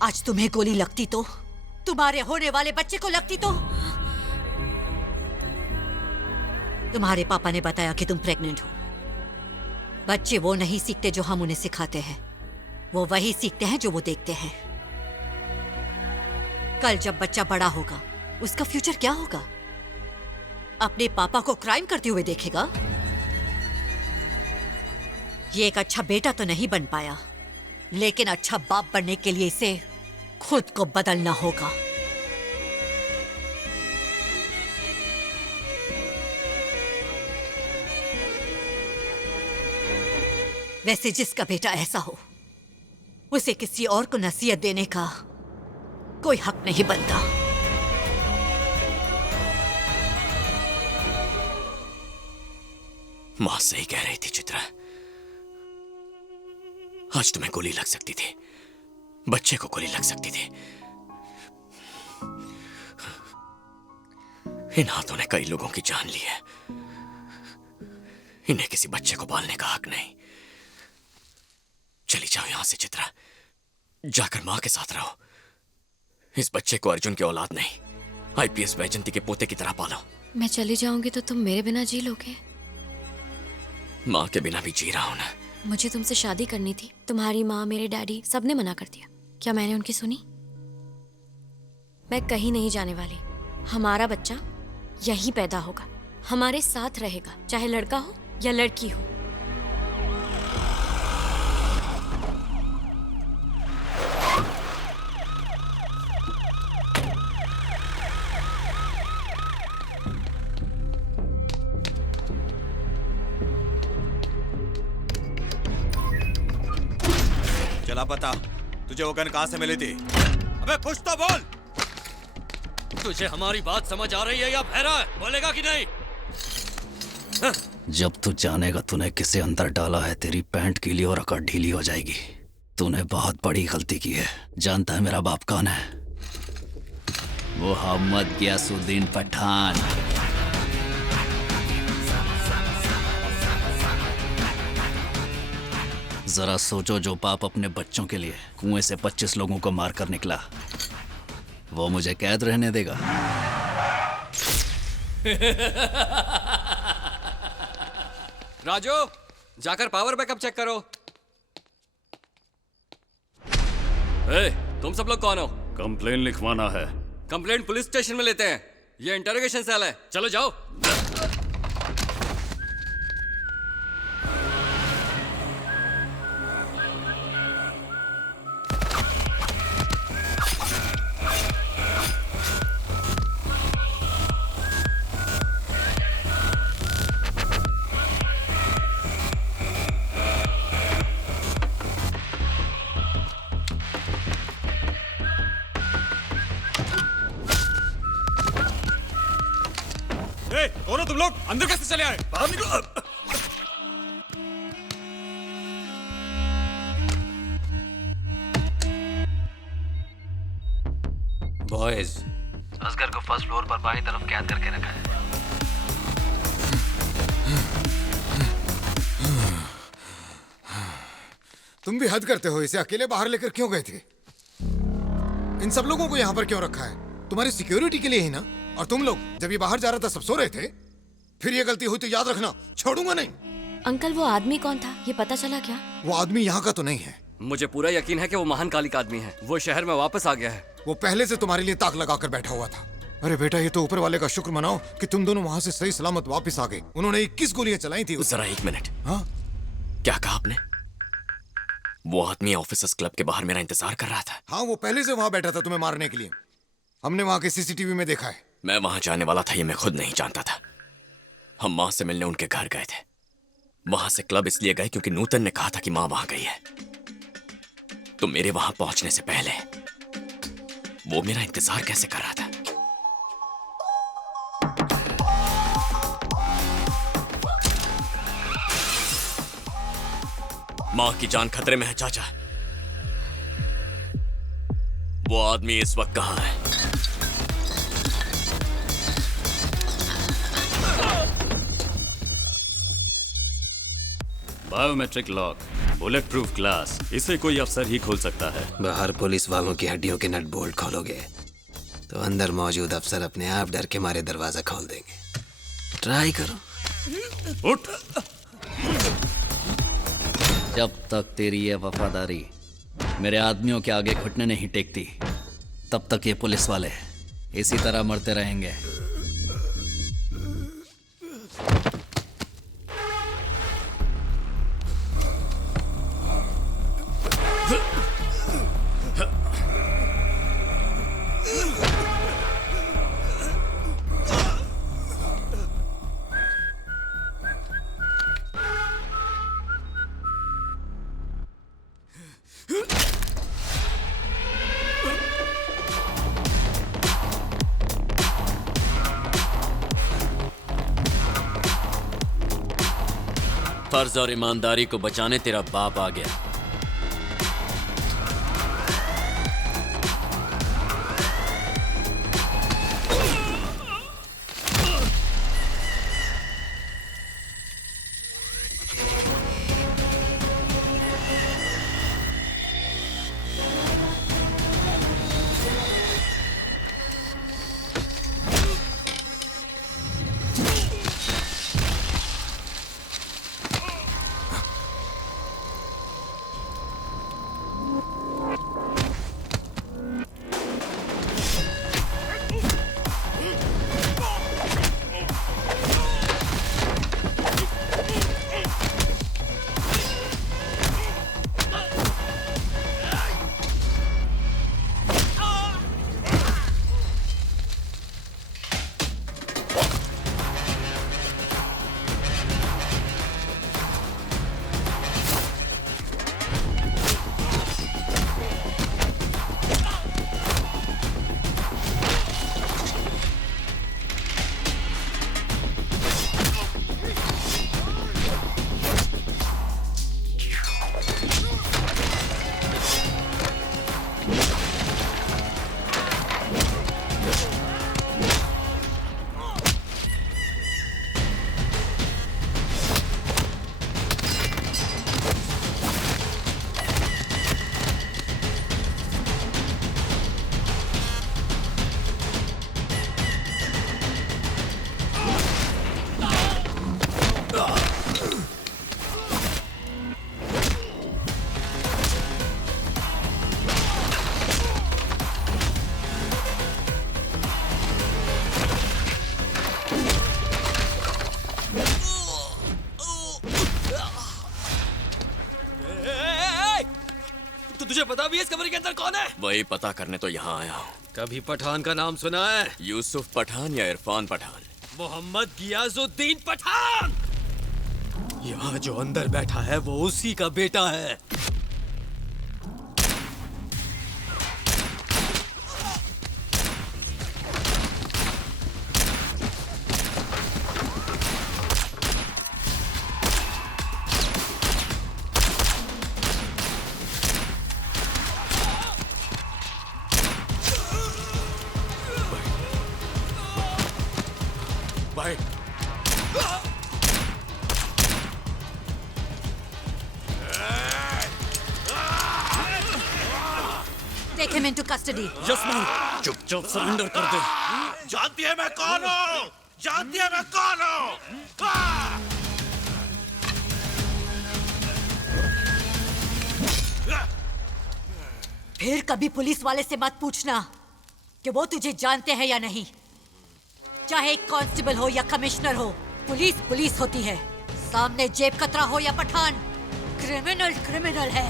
आज तुम्हें गोली लगती तो तुम्हारे होने वाले बच्चे को लगती तो तुम्हारे पापा ने बताया कि तुम प्रेग्नेंट हो। बच्चे वो नहीं सीखते जो हम उन्हें सिखाते हैं, वो वही सीखते हैं जो वो देखते हैं। कल जब बच्चा बड़ा होगा, उसका फ्यूचर क्या होगा? अपने पापा को क्राइम करते हुए देखेगा। ये एक अच्छा बेटा तो नहीं बन पाया, लेकिन अच्छा बाप बनने के लिए इसे खुद को बदलना होगा। वैसे जिसका बेटा ऐसा हो, उसे किसी और को नसीहत देने का कोई हक नहीं बनता। मां सही कह रही थी चित्रा। आज तुम्हें गोली लग सकती थी, बच्चे को गोली लग सकती थी। इन हाथों ने कई लोगों की जान ली है। इन्हें किसी बच्चे को पालने का हक नहीं। चली जाओ यहां से चित्रा, जाकर मां के साथ रहो। इस बच्चे को अर्जुन की औलाद नहीं, आईपीएस वैजंती के पोते की तरह पालो। मैं चली जाऊंगी तो तुम मेरे बिना जी लोगे? मां के बिना भी जी रहा हूं ना। मुझे तुमसे शादी करनी थी। तुम्हारी माँ, मेरे डैडी, सबने मना कर दिया। क्या मैंने उनकी सुनी? मैं कहीं नहीं जाने वाली। हमारा बच्चा यहीं पैदा होगा, हमारे साथ रहेगा, चाहे लड़का हो या लड़की हो। चला पता, तुझे वो गन कहां से मिली थी? अबे कुछ तो बोल। तुझे हमारी बात समझ आ रही है या बहरा है? बोलेगा कि नहीं? जब तू जानेगा तूने किसे अंदर डाला है, तेरी पैंट गीली और अकड़ ढीली हो जाएगी। तूने बहुत बड़ी गलती की है। जानता है मेरा बाप कौन है? मोहम्मद गियासुद्दीन पठान। जरा सोचो, जो बाप अपने बच्चों के लिए कुएं से 25 लोगों को मारकर निकला, वो मुझे कैद रहने देगा? राजू, जाकर पावर बैकअप चेक करो। तुम सब लोग कौन हो? कंप्लेन लिखवाना है। कंप्लेंट पुलिस स्टेशन में लेते हैं, ये इंटरोगेशन सेल है। चलो जाओ। कौन हो तुम लोग? अंदर कैसे चले आए? बाहर निकलो। बॉयज, असगर को फर्स्ट फ्लोर पर बाईं तरफ कैद करके रखा है। तुम भी हद करते हो। इसे अकेले बाहर लेकर क्यों गए थे? इन सब लोगों को यहाँ पर क्यों रखा है? तुम्हारी सिक्योरिटी के लिए ही ना। और तुम लोग जब ये बाहर जा रहा था सब सो रहे थे। फिर ये गलती हुई तो याद रखना, छोड़ूंगा नहीं। अंकल, वो आदमी कौन था? ये पता चला क्या? वो आदमी यहाँ का तो नहीं है। मुझे पूरा यकीन है कि वो महान काली का आदमी है। वो शहर में वापस आ गया है। वो पहले से तुम्हारे लिए ताक लगाकर बैठा हुआ था। अरे बेटा, ये तो ऊपर वाले का शुक्र मनाओ कि तुम दोनों वहाँ से सही सलामत वापस आ गए। उन्होंने 21 गोलियां चलाई थी। जरा एक मिनट। हाँ, क्या कहा आपने? वो आदमी ऑफिसर्स क्लब के बाहर मेरा इंतजार कर रहा था। हाँ, वो पहले से वहाँ बैठा था तुम्हें मारने के लिए। हमने वहाँ के सीसीटीवी में देखा है। मैं वहां जाने वाला था, ये मैं खुद नहीं जानता था। हम मां से मिलने उनके घर गए थे। वहां से क्लब इसलिए गए क्योंकि नूतन ने कहा था कि मां वहां गई है। तो मेरे वहां पहुंचने से पहले वो मेरा इंतजार कैसे कर रहा था? मां की जान खतरे में है चाचा। वो आदमी इस वक्त कहां है? Biometric lock, bullet proof glass, इसे कोई अफसर ही खोल सकता है। बाहर पुलिस वालों की हड्डियों के नट बोल्ट खोलोगे तो अंदर मौजूद अफसर अपने आप डर के मारे दरवाजा खोल देंगे। ट्राई करो। उठ। जब तक तेरी ये वफादारी मेरे आदमियों के आगे घुटने नहीं टेकती, तब तक ये पुलिस वाले इसी तरह मरते रहेंगे। फर्ज और ईमानदारी को बचाने तेरा बाप आ गया। तुझे पता भी है इस कमरे के अंदर कौन है? वही पता करने तो यहाँ आया हूँ। कभी पठान का नाम सुना है? यूसुफ पठान या इरफान पठान? मोहम्मद गियाजुद्दीन पठान। यहाँ जो अंदर बैठा है वो उसी का बेटा है। Take him into custody. Yes, ma'am. चुपचाप सरेंडर कर दे। जानती है मैं कौन हूँ? जानती है मैं कौन हूँ? फिर कभी पुलिस वाले से मत पूछना कि वो तुझे जानते हैं या नहीं। चाहे एक कांस्टेबल हो या कमिश्नर हो, पुलिस पुलिस होती है। सामने जेब कतरा हो या पठान, क्रिमिनल क्रिमिनल है।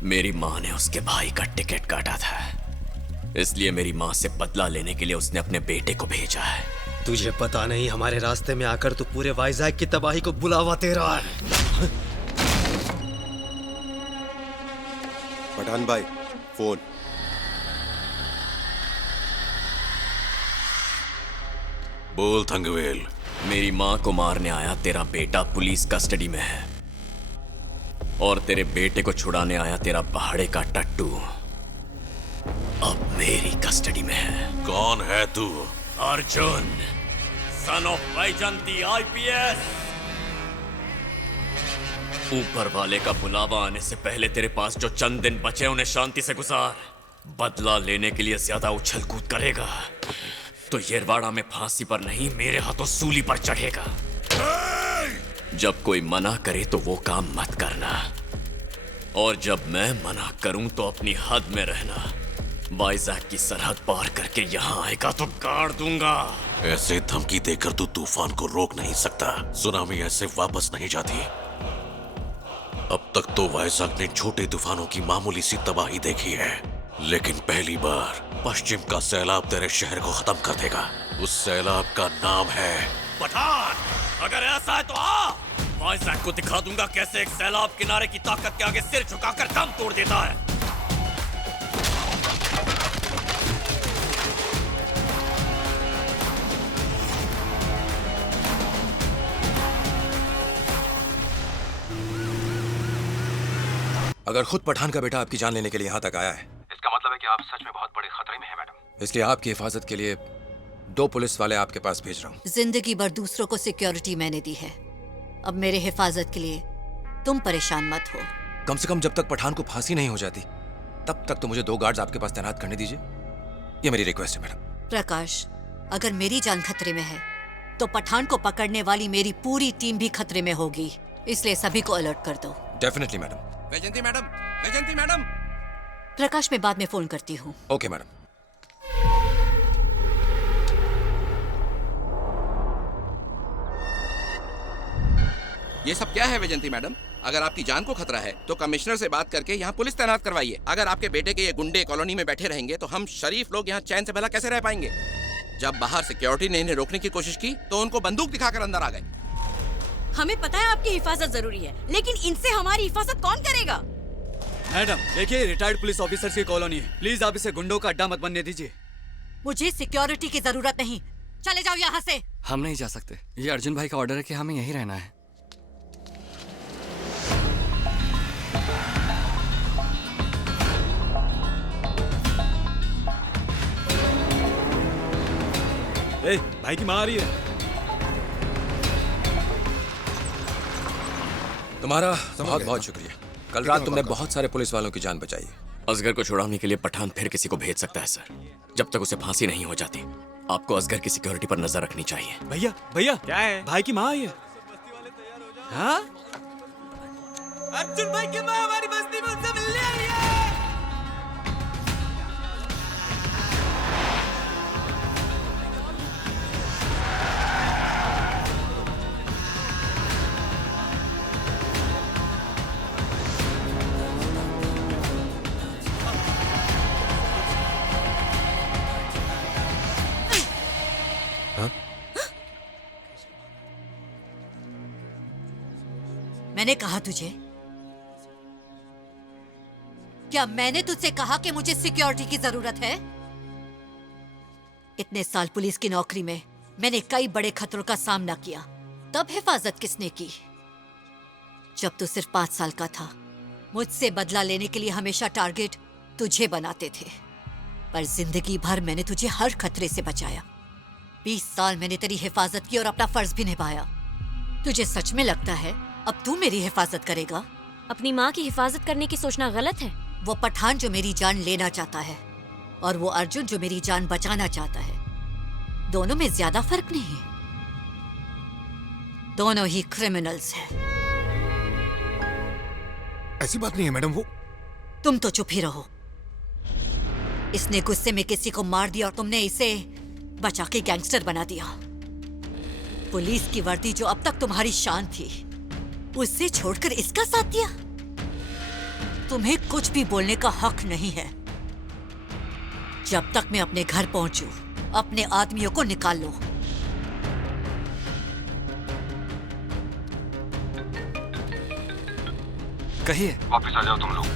मेरी माँ ने उसके भाई का टिकट काटा था, इसलिए मेरी माँ से बदला लेने के लिए उसने अपने बेटे को भेजा है। तुझे पता नहीं हमारे रास्ते में आकर तू पूरे वाइजैक की तबाही को बुलावा दे रहा है। पठान भाई, फोन। बोल थंगवेल। मेरी माँ को मारने आया तेरा बेटा पुलिस कस्टडी में है, और तेरे बेटे को छुड़ाने आया तेरा पहाड़े का टट्टू अब मेरी कस्टडी में है। कौन है तू? Arjun, son of Vaijayanti IPS। ऊपर वाले का बुलावा आने से पहले तेरे पास जो चंद दिन बचे उन्हें शांति से गुजार। बदला लेने के लिए ज्यादा उछल कूद करेगा तो येरवाड़ा में फांसी पर नहीं, मेरे हाथों सूली पर चढ़ेगा। जब कोई मना करे तो वो काम मत करना, और जब मैं मना करूं तो अपनी हद में रहना। वाइजैक की सरहद पार करके यहाँ आएगा तो गाड़ दूंगा। ऐसे धमकी देकर तू तूफान को रोक नहीं सकता। सुनामी ऐसे वापस नहीं जाती। अब तक तो वाइजैक ने छोटे तूफानों की मामूली सी तबाही देखी है, लेकिन पहली बार पश्चिम का सैलाब तेरे शहर को खत्म कर देगा। उस सैलाब का नाम है पठान। अगर ऐसा है तो आ, वाइजैक को दिखा दूंगा कैसे एक सैलाब किनारे की ताकत के आगे सिर झुकाकर दम तोड़ देता है। अगर खुद पठान का बेटा आपकी जान लेने के लिए यहाँ तक आया है, इसका मतलब है कि आप सच में बहुत बड़े खतरे में हैं मैडम। इसलिए आपकी हिफाजत के लिए 2 पुलिस वाले आपके पास भेज रहा हूँ। जिंदगी भर दूसरों को सिक्योरिटी मैंने दी है, अब मेरे हिफाजत के लिए तुम परेशान मत हो। कम से कम जब तक पठान को फांसी नहीं हो जाती तब तक तो मुझे 2 गार्ड्स आपके पास तैनात करने दीजिए। ये मेरी रिक्वेस्ट है मैडम। प्रकाश, अगर मेरी जान खतरे में है तो पठान को पकड़ने वाली मेरी पूरी टीम भी खतरे में होगी, इसलिए सभी को अलर्ट कर दो। Definitely madam. Vaijanti madam, Vaijanti madam. Prakash, मैं बाद में फोन करती हूँ। Okay madam. ये सब क्या है वैजंती मैडम? अगर आपकी जान को खतरा है तो कमिश्नर से बात करके यहाँ पुलिस तैनात करवाइए। अगर आपके बेटे के ये गुंडे कॉलोनी में बैठे रहेंगे तो हम शरीफ लोग यहाँ चैन से भला कैसे रह पाएंगे? जब बाहर सिक्योरिटी ने इन्हें रोकने की कोशिश की तो उनको बंदूक दिखाकर अंदर आ गए। हमें पता है आपकी हिफाजत जरूरी है, लेकिन इनसे हमारी हिफाजत कौन करेगा? मैडम देखिए, रिटायर्ड पुलिस ऑफिसर्स की कॉलोनी है, प्लीज आप इसे गुंडों का अड्डा मत बनने दीजिए। मुझे सिक्योरिटी की जरूरत नहीं, चले जाओ यहाँ से। हम नहीं जा सकते, ये अर्जुन भाई का ऑर्डर है कि हमें यहीं रहना है। ए, भाई की माँ आ रही है। तुम्हारा बहुत बहुत शुक्रिया। कल रात तुमने बहुत सारे पुलिस वालों की जान बचाई। असगर को छुड़ाने के लिए पठान फिर किसी को भेज सकता है सर, जब तक उसे फांसी नहीं हो जाती। आपको असगर की सिक्योरिटी पर नजर रखनी चाहिए। भैया भैया, क्या है? भाई की माँ आई है। हाँ? अर्जुन भाई की माँ हमारी बस्ती में उनसे मिलने आई है। मैंने कहा तुझे, क्या मैंने तुझसे कहा कि मुझे सिक्योरिटी की जरूरत है? इतने साल पुलिस की नौकरी में मैंने कई बड़े खतरों का सामना किया, तब हिफाजत किसने की? जब तू सिर्फ 5 साल का था, मुझसे बदला लेने के लिए हमेशा टारगेट तुझे बनाते थे, पर जिंदगी भर मैंने तुझे हर खतरे से बचाया। 20 साल मैंने तेरी हिफाजत की और अपना फर्ज भी निभाया। तुझे सच में लगता है अब तू मेरी हिफाजत करेगा? अपनी माँ की हिफाजत करने की सोचना गलत है। वो पठान जो मेरी जान लेना चाहता है और वो अर्जुन जो मेरी जान बचाना चाहता है, दोनों में ज्यादा फर्क नहीं है। दोनों ही क्रिमिनल्स हैं। ऐसी बात नहीं है मैडम। वो तुम तो चुप ही रहो। इसने गुस्से में किसी को मार दिया और तुमने इसे बचा के गैंगस्टर बना दिया। पुलिस की वर्दी जो अब तक तुम्हारी शान थी, उससे छोड़कर इसका साथ दिया। तुम्हें कुछ भी बोलने का हक नहीं है। जब तक मैं अपने घर पहुंचूं, अपने आदमियों को निकाल लो। कहिए। वापस आ जाओ तुम लोग।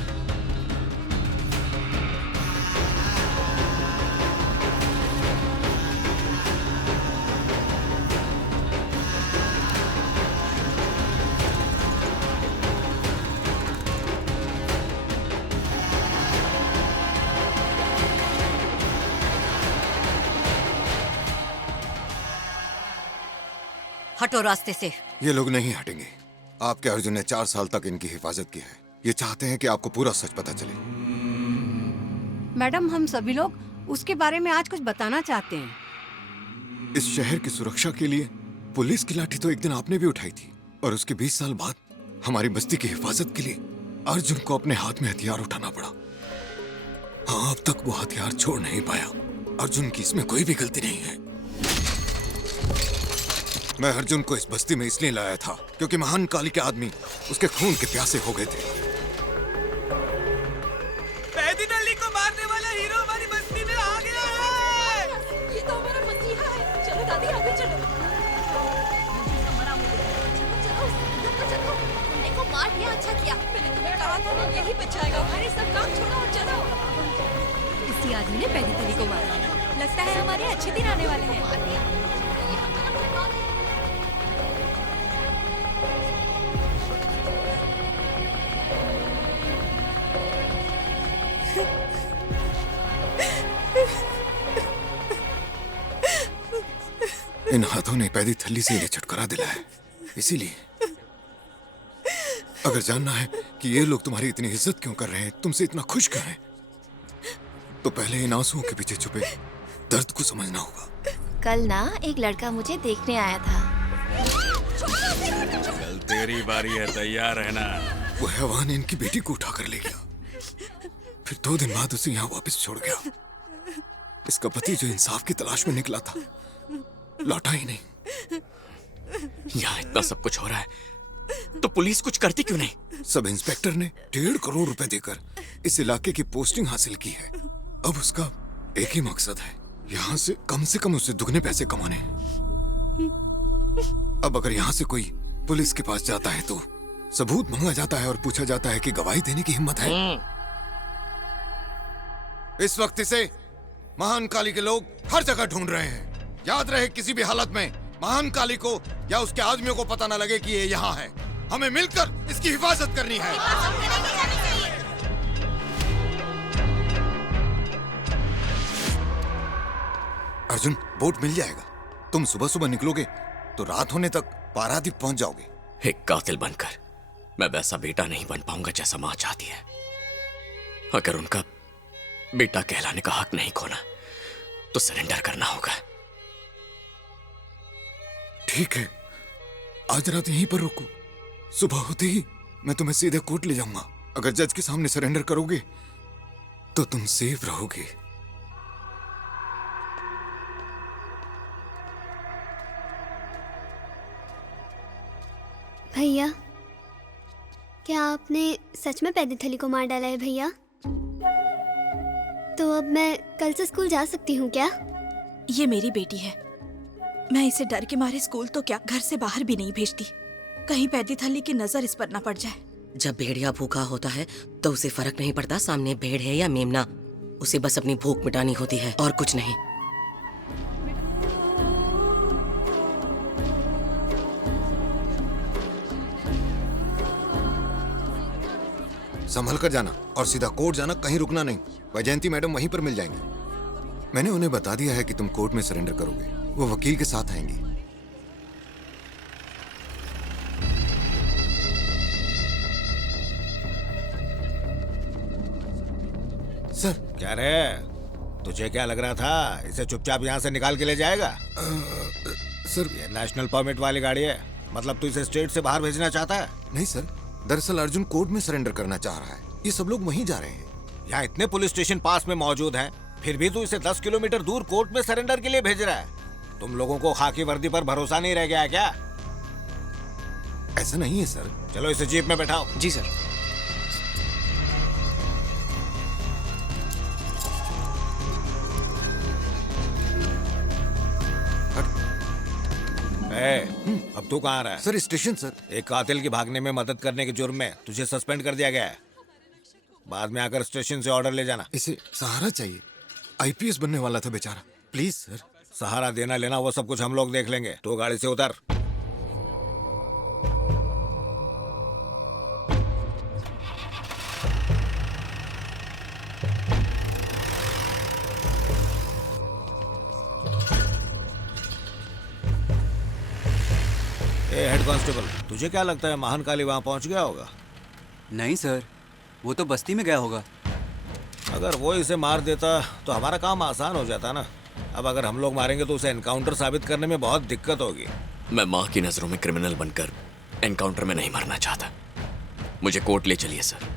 हटो रास्ते से। ये लोग नहीं हटेंगे। आपके अर्जुन ने 4 साल तक इनकी हिफाजत की है। ये चाहते हैं कि आपको पूरा सच पता चले। मैडम, हम सभी लोग उसके बारे में आज कुछ बताना चाहते हैं। इस शहर की सुरक्षा के लिए पुलिस की लाठी तो एक दिन आपने भी उठाई थी, और उसके 20 साल बाद हमारी बस्ती की हिफाजत के लिए अर्जुन को अपने हाथ में हथियार उठाना पड़ा। हाँ, अब तक वो हथियार छोड़ नहीं पाया। अर्जुन की इसमें कोई भी गलती नहीं है। मैं अर्जुन को इस बस्ती में इसलिए लाया था क्योंकि महान काली के आदमी उसके खून के प्यासे हो गए थे। पैदीनल्ली को मारने वाला हीरो हमारी बस्ती में आ गया है। ये तो हमारा मसीहा है। चलो दादी, आगे चलो। तुमने को मार दिया, अच्छा किया। मैंने तुम्हें कहा था ना, यही बचाएगा। हमारे सब काम छोड़ो और चलो। इसी आदमी ने पैदीनल्ली को मारा। लगता है हमारे अच्छे दिन आने वाले हैं। इन हाथों ने पैदी थल्ली से इन्हें छुटकारा दिलाया है। इसीलिए अगर जानना है कि ये लोग तुम्हारी इतनी इज्जत क्यों कर रहे हैं, तुमसे इतना खुश क्यों हैं, तो पहले इन आंसुओं के पीछे छुपे दर्द को समझना होगा। कल ना एक लड़का मुझे देखने आया था। कल तेरी बारी है, तैयार रहना। वो हैवान इनकी बेटी को उठा कर ले गया, फिर 2 दिन बाद उसे यहाँ वापस छोड़ गया। इसका पति जो इंसाफ की तलाश में निकला था, लौटा ही नहीं। यहाँ इतना सब कुछ हो रहा है तो पुलिस कुछ करती क्यों नहीं? सब इंस्पेक्टर ने 1.5 करोड़ रुपए देकर इस इलाके की पोस्टिंग हासिल की है। अब उसका एक ही मकसद है, यहाँ से कम उससे दुगने पैसे कमाने। अब अगर यहाँ से कोई पुलिस के पास जाता है तो सबूत मांगा जाता है और पूछा जाता है कि गवाही देने की हिम्मत है। इस वक्त इसे महान काली के लोग हर जगह ढूंढ रहे हैं। याद रहे, किसी भी हालत में महान काली को या उसके आदमियों को पता न लगे कि ये यहाँ है। हमें मिलकर इसकी हिफाजत करनी है। अर्जुन, बोट मिल जाएगा। तुम सुबह सुबह निकलोगे तो रात होने तक पारादीप पहुंच जाओगे। एक कातिल बनकर मैं वैसा बेटा नहीं बन पाऊंगा जैसा मां चाहती है। अगर उनका बेटा कहलाने का हक नहीं खोना तो सरेंडर करना होगा। ठीक है, आज रात यहीं पर रुको। सुबह होते ही मैं तुम्हें सीधे कोर्ट ले जाऊंगा। अगर जज के सामने सरेंडर करोगे तो तुम सेफ रहोगे। भैया, क्या आपने सच में पैदीथली को मार डाला है भैया? तो अब मैं कल से स्कूल जा सकती हूँ क्या? ये मेरी बेटी है। मैं इसे डर के मारे स्कूल तो क्या, घर से बाहर भी नहीं भेजती। कहीं पैदीथली की नजर इस पर ना पड़ जाए। जब भेड़िया भूखा होता है तो उसे फर्क नहीं पड़ता सामने भेड़ है या मेमना। उसे बस अपनी भूख मिटानी होती है और कुछ नहीं। संभल कर जाना और सीधा कोर्ट जाना, कहीं रुकना नहीं। वैजयंती मैडम वहीं पर मिल जाएंगी। मैंने उन्हें बता दिया है कि तुम कोर्ट में सरेंडर करोगे। वो वकील के साथ आएंगे। सर। क्या रे, तुझे क्या लग रहा था इसे चुपचाप यहाँ से निकाल के ले जाएगा? सर, ये नेशनल परमिट वाली गाड़ी है, मतलब तू इसे स्टेट से बाहर भेजना चाहता है? नहीं सर, दरअसल अर्जुन कोर्ट में सरेंडर करना चाह रहा है। ये सब लोग वहीं जा रहे हैं। यहाँ इतने पुलिस स्टेशन पास में मौजूद हैं, फिर भी तू इसे 10 किलोमीटर दूर कोर्ट में सरेंडर के लिए भेज रहा है। तुम लोगों को खाकी वर्दी पर भरोसा नहीं रह गया है क्या? ऐसा नहीं है सर। चलो इसे जीप में बैठाओ। जी सर। अब तू कहाँ रहा है? Sir, station sir. एक कातिल की भागने में मदद करने के जुर्म में तुझे सस्पेंड कर दिया गया है। बाद में आकर स्टेशन से ऑर्डर ले जाना। इसे सहारा चाहिए। आईपीएस बनने वाला था बेचारा। Please sir. सहारा देना लेना वो सब कुछ हम लोग देख लेंगे। तो गाड़ी से उतर। हेड कांस्टेबल, तुझे क्या लगता है महान काली वहां पहुंच गया होगा? नहीं सर, वो तो बस्ती में गया होगा। अगर वो इसे मार देता तो हमारा काम आसान हो जाता ना। अब अगर हम लोग मारेंगे तो उसे एनकाउंटर साबित करने में बहुत दिक्कत होगी। मैं माँ की नजरों में क्रिमिनल बनकर एनकाउंटर में नहीं मरना चाहता। मुझे कोर्ट ले चलिए सर।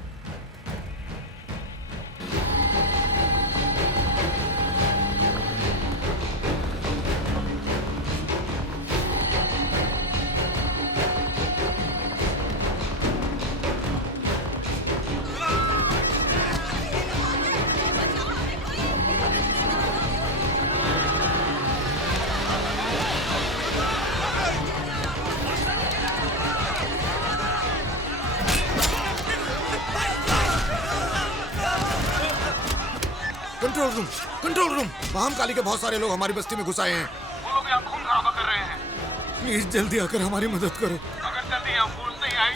कंट्रोल रूम, महाकाली के बहुत सारे लोग हमारी बस्ती में घुस आए हैं। वो लोग यहाँ खून खराबा कर रहे हैं। प्लीज जल्दी आकर हमारी मदद करो। अगर जल्दी यहाँ पुलिस नहीं आई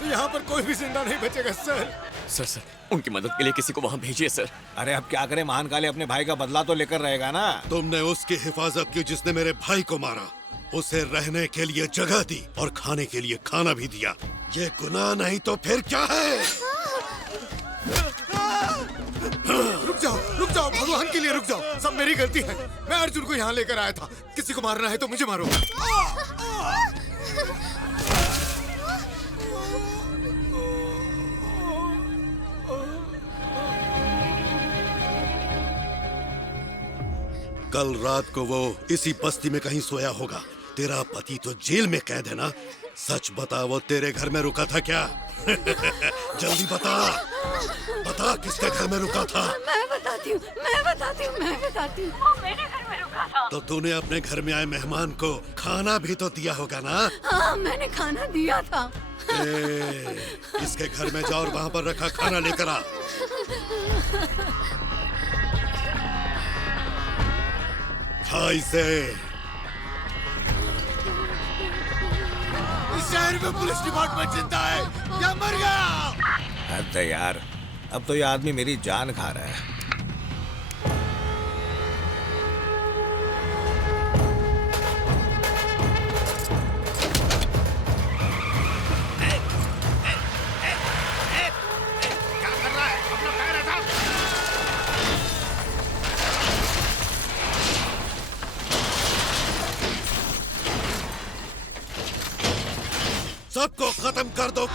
तो यहाँ पर कोई भी जिंदा नहीं बचेगा सर। सर उनकी मदद के लिए किसी को वहां भेजिए सर। अरे अब क्या करें, महान काली अपने भाई का बदला तो लेकर रहेगा ना। तुमने उसकी हिफाजत की जिसने मेरे भाई को मारा। उसे रहने के लिए जगह दी और खाने के लिए खाना भी दिया। ये गुनाह नहीं तो फिर क्या है? रुक जाओ, भगवान के लिए रुक जाओ। सब मेरी गलती है। मैं अर्जुन को यहाँ लेकर आया था। किसी को मारना है तो मुझे मारो। कल रात को वो इसी बस्ती में कहीं सोया होगा। तेरा पति तो जेल में कैद है ना? सच बता, वो तेरे घर में रुका था क्या? जल्दी बता, बता किसके घर में रुका था? मैं बताती हूँ। वो मेरे घर में रुका था। तो तूने अपने घर में आए मेहमान को खाना भी तो दिया होगा ना? हाँ, मैंने खाना दिया था। इसके घर में जाओ और वहाँ पर रखा खाना लेकर आ। खा इसे। इस शहर में पुलिस डिपार्टमेंट जिंदा है या मर गया? हद है यार, अब तो ये आदमी मेरी जान खा रहा है। सबको खत्म कर दो।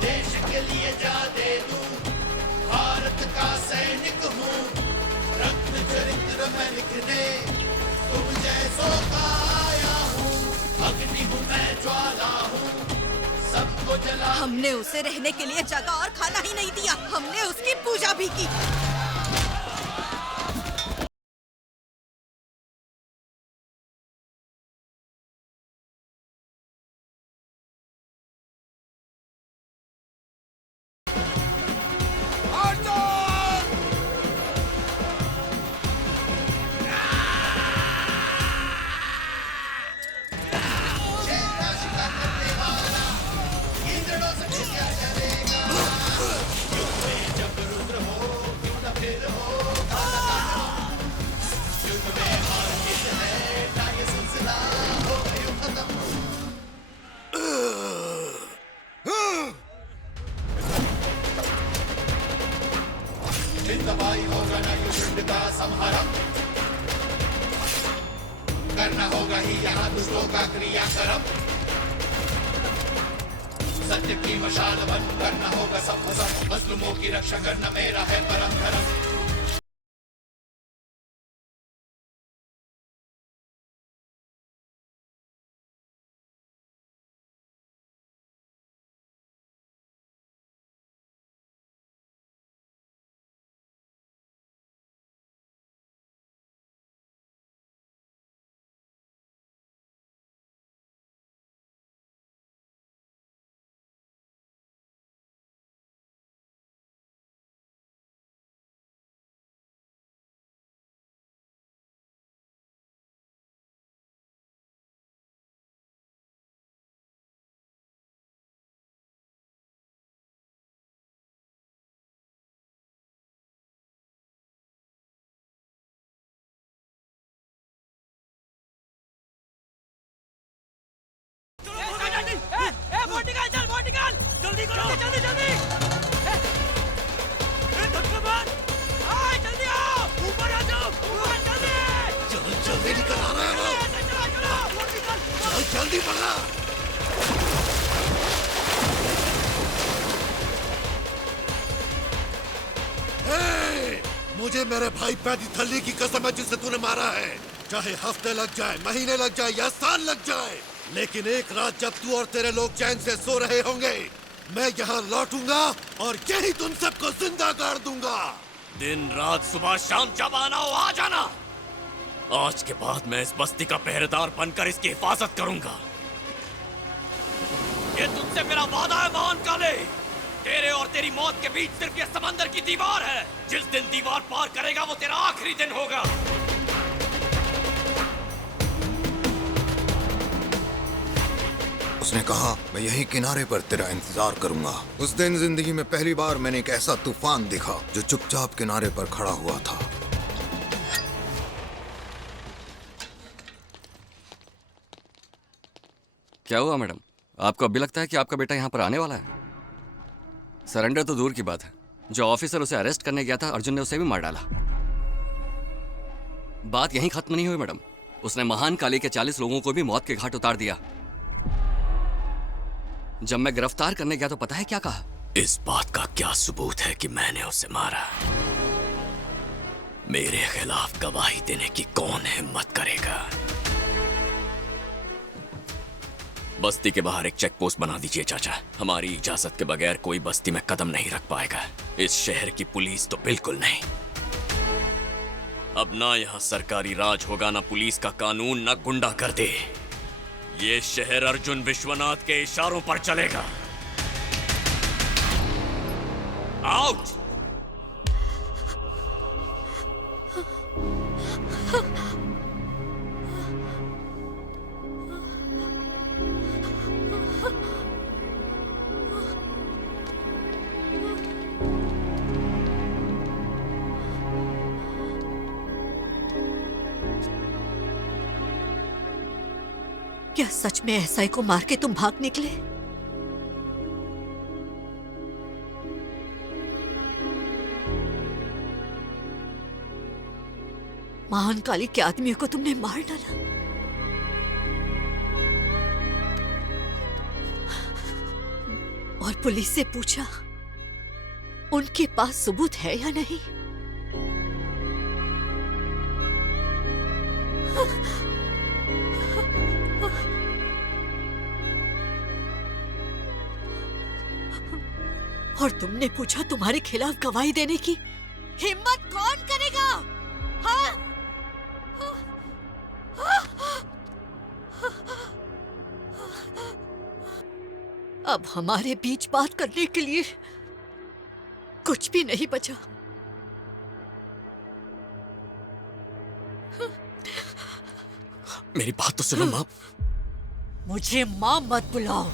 देश के लिए जा दे दूं, भारत का सैनिक हूँ। रक्त चरित्र में लिखने तुम जैसों का आया हूँ। अग्नि हूँ मैं, ज्वाला हूँ, सबको जला। हमने उसे रहने के लिए जगह और खाना ही नहीं दिया, हमने उसकी पूजा भी की। जिंदबाई होगा ना युद्ध का संहारम, करना होगा ही यहाँ दुष्टों का क्रियाक्रम। सत्य की मशाल बन करना होगा सब मजलूमों की रक्षा करना मेरा है परम धर्म। निकल आ रहा है वो। चल जल्दी पकड़ा। मुझे मेरे भाई पैदीथल्ली की कसम है जिसे तूने मारा है। चाहे हफ्ते लग जाए, महीने लग जाए या साल लग जाए, लेकिन एक रात जब तू और तेरे लोग चैन से सो रहे होंगे, मैं यहाँ लौटूंगा और यही तुम सबको जिंदा गाड़ दूंगा। दिन रात सुबह शाम जब आना हो आ जाना। आज के बाद मैं इस बस्ती का पहरेदार बनकर इसकी हिफाजत करूंगा। ये तुझसे मेरा वादा है महान काले। तेरे और तेरी मौत के बीच सिर्फ ये समंदर की दीवार है। जिस दिन दीवार पार करेगा वो तेरा आखिरी दिन होगा। उसने कहा मैं यही किनारे पर तेरा इंतजार करूंगा। उस दिन जिंदगी में पहली बार मैंने एक ऐसा तूफान देखा जो चुपचाप किनारे पर खड़ा हुआ था। क्या हुआ मैडम? आपको अब भी लगता है कि आपका बेटा यहाँ पर आने वाला है? सरेंडर तो दूर की बात है, जो ऑफिसर उसे अरेस्ट करने गया था अर्जुन ने उसे भी मार डाला। बात यहीं खत्म नहीं हुई मैडम। उसने महान काली के 40 लोगों को भी मौत के घाट उतार दिया। जब मैं गिरफ्तार करने गया तो पता है क्या कहा? इस बात का क्या सबूत है कि मैंने उसे मारा? मेरे खिलाफ गवाही देने की कौन हिम्मत करेगा? बस्ती के बाहर एक चेक पोस्ट बना दीजिए चाचा। हमारी इजाजत के बगैर कोई बस्ती में कदम नहीं रख पाएगा। इस शहर की पुलिस तो बिल्कुल नहीं। अब ना यहाँ सरकारी राज होगा, ना पुलिस का कानून, ना गुंडा कर दे। ये शहर अर्जुन विश्वनाथ के इशारों पर चलेगा। आउट! क्या सच में एसआई को मार के तुम भाग निकले? महान काली के आदमियों को तुमने मार डाला? और पुलिस से पूछा उनके पास सबूत है या नहीं? और तुमने पूछा तुम्हारे खिलाफ गवाही देने की हिम्मत कौन करेगा? हाँ? अब हमारे बीच बात करने के लिए कुछ भी नहीं बचा। मेरी बात तो सुनो माँ। मुझे माँ मत बुलाओ।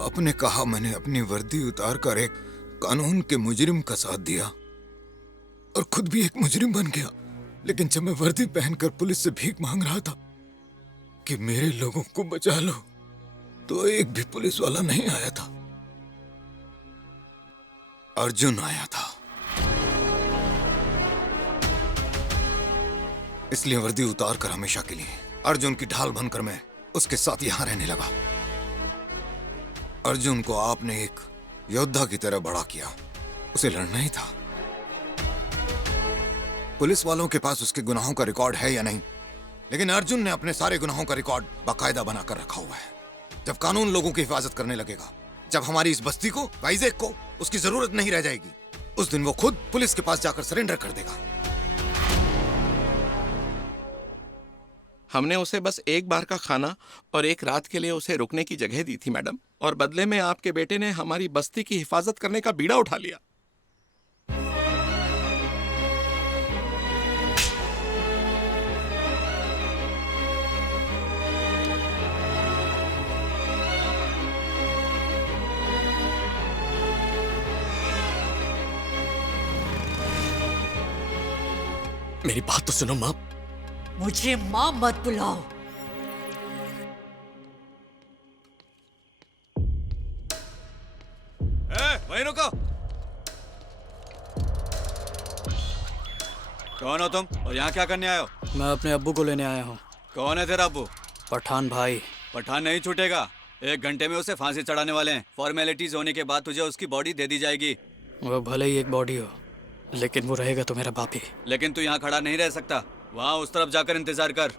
आपने कहा मैंने अपनी वर्दी उतार कर एक कानून के मुजरिम का साथ दिया और खुद भी एक मुजरिम बन गया। लेकिन जब मैं वर्दी पहनकर पुलिस से भीख मांग रहा था कि मेरे लोगों को बचा लो, तो एक भी पुलिस वाला नहीं आया था। अर्जुन आया था। इसलिए वर्दी उतार कर हमेशा के लिए अर्जुन की ढाल बनकर मैं उसके साथ यहां रहने लगा। अर्जुन को आपने एक योद्धा की तरह बड़ा किया। उसे लड़ना ही था। पुलिस वालों के पास उसके गुनाहों का रिकॉर्ड है या नहीं, लेकिन अर्जुन ने अपने सारे गुनाहों का रिकॉर्ड बाकायदा बनाकर रखा हुआ है। जब कानून लोगों की हिफाजत करने लगेगा, जब हमारी इस बस्ती को, वाइजेक को उसकी जरूरत नहीं रह जाएगी, उस दिन वो खुद पुलिस के पास जाकर सरेंडर कर देगा। हमने उसे बस एक बार का खाना और एक रात के लिए उसे रुकने की जगह दी थी मैडम, और बदले में आपके बेटे ने हमारी बस्ती की हिफाजत करने का बीड़ा उठा लिया। मेरी बात तो सुनो माँ। मुझे माँ मत बुलाओ। वहीं रुको। कौन हो तुम और यहाँ क्या करने आए हो? मैं अपने अब्बू को लेने आया हूँ। कौन है तेरा अब्बू? पठान भाई। पठान नहीं छूटेगा। 1 घंटे में उसे फांसी चढ़ाने वाले हैं। फॉर्मेलिटीज होने के बाद तुझे उसकी बॉडी दे दी जाएगी। वो भले ही एक बॉडी हो, लेकिन वो रहेगा तो मेरा बाप ही। लेकिन तू यहाँ खड़ा नहीं रह सकता। वहाँ उस तरफ जाकर इंतजार कर।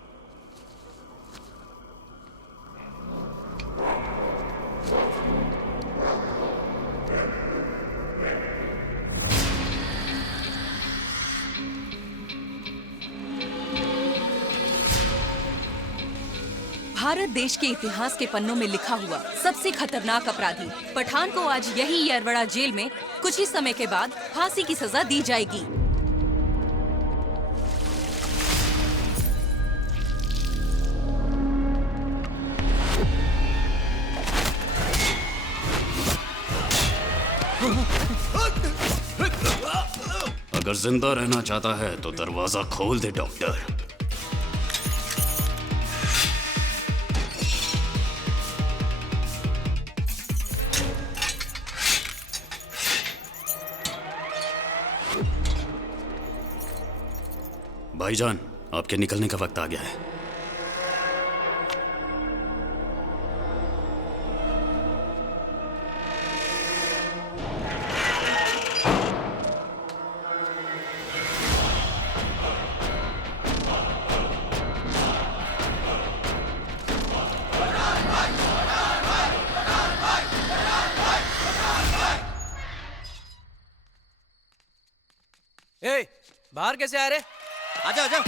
भारत देश के इतिहास के पन्नों में लिखा हुआ सबसे खतरनाक अपराधी पठान को आज यही यरवड़ा जेल में कुछ ही समय के बाद फांसी की सजा दी जाएगी। अगर जिंदा रहना चाहता है तो दरवाजा खोल दे डॉक्टर। भाईजान, आपके निकलने का वक्त आ गया है। ए, बाहर कैसे आ रहे? आजा आजा।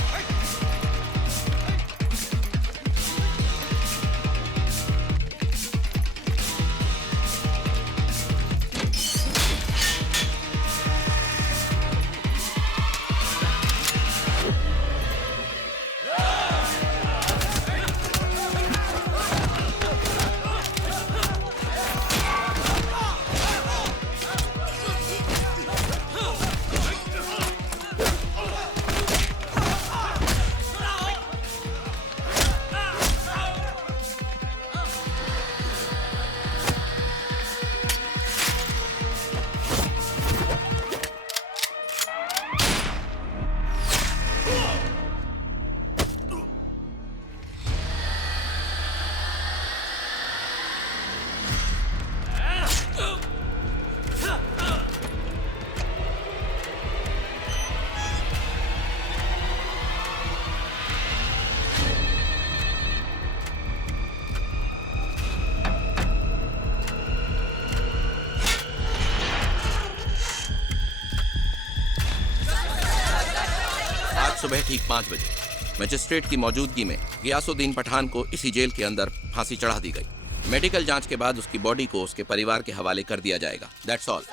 सुबह ठीक 5 बजे मजिस्ट्रेट की मौजूदगी में गियासुद्दीन पठान को इसी जेल के अंदर फांसी चढ़ा दी गई। मेडिकल जांच के बाद उसकी बॉडी को उसके परिवार के हवाले कर दिया जाएगा। That's all.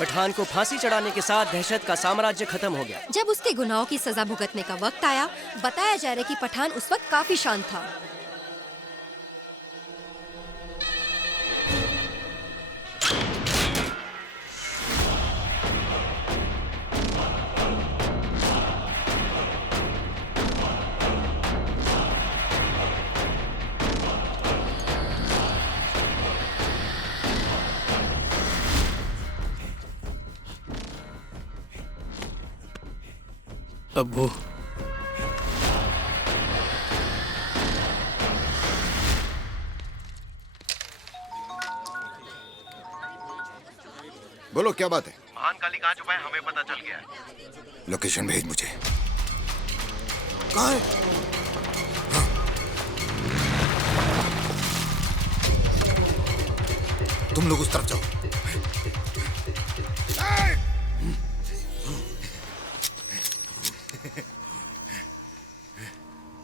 पठान को फांसी चढ़ाने के साथ दहशत का साम्राज्य खत्म हो गया। जब उसके गुनाहों की सजा भुगतने का वक्त आया, बताया जा रहा है कि पठान उस वक्त काफी शांत था। अब्बू, बोलो क्या बात है? महान काली कहाँ छुपा है हमें पता चल गया है। लोकेशन भेज मुझे। कहाँ है? हाँ। तुम लोग उस तरफ जाओ।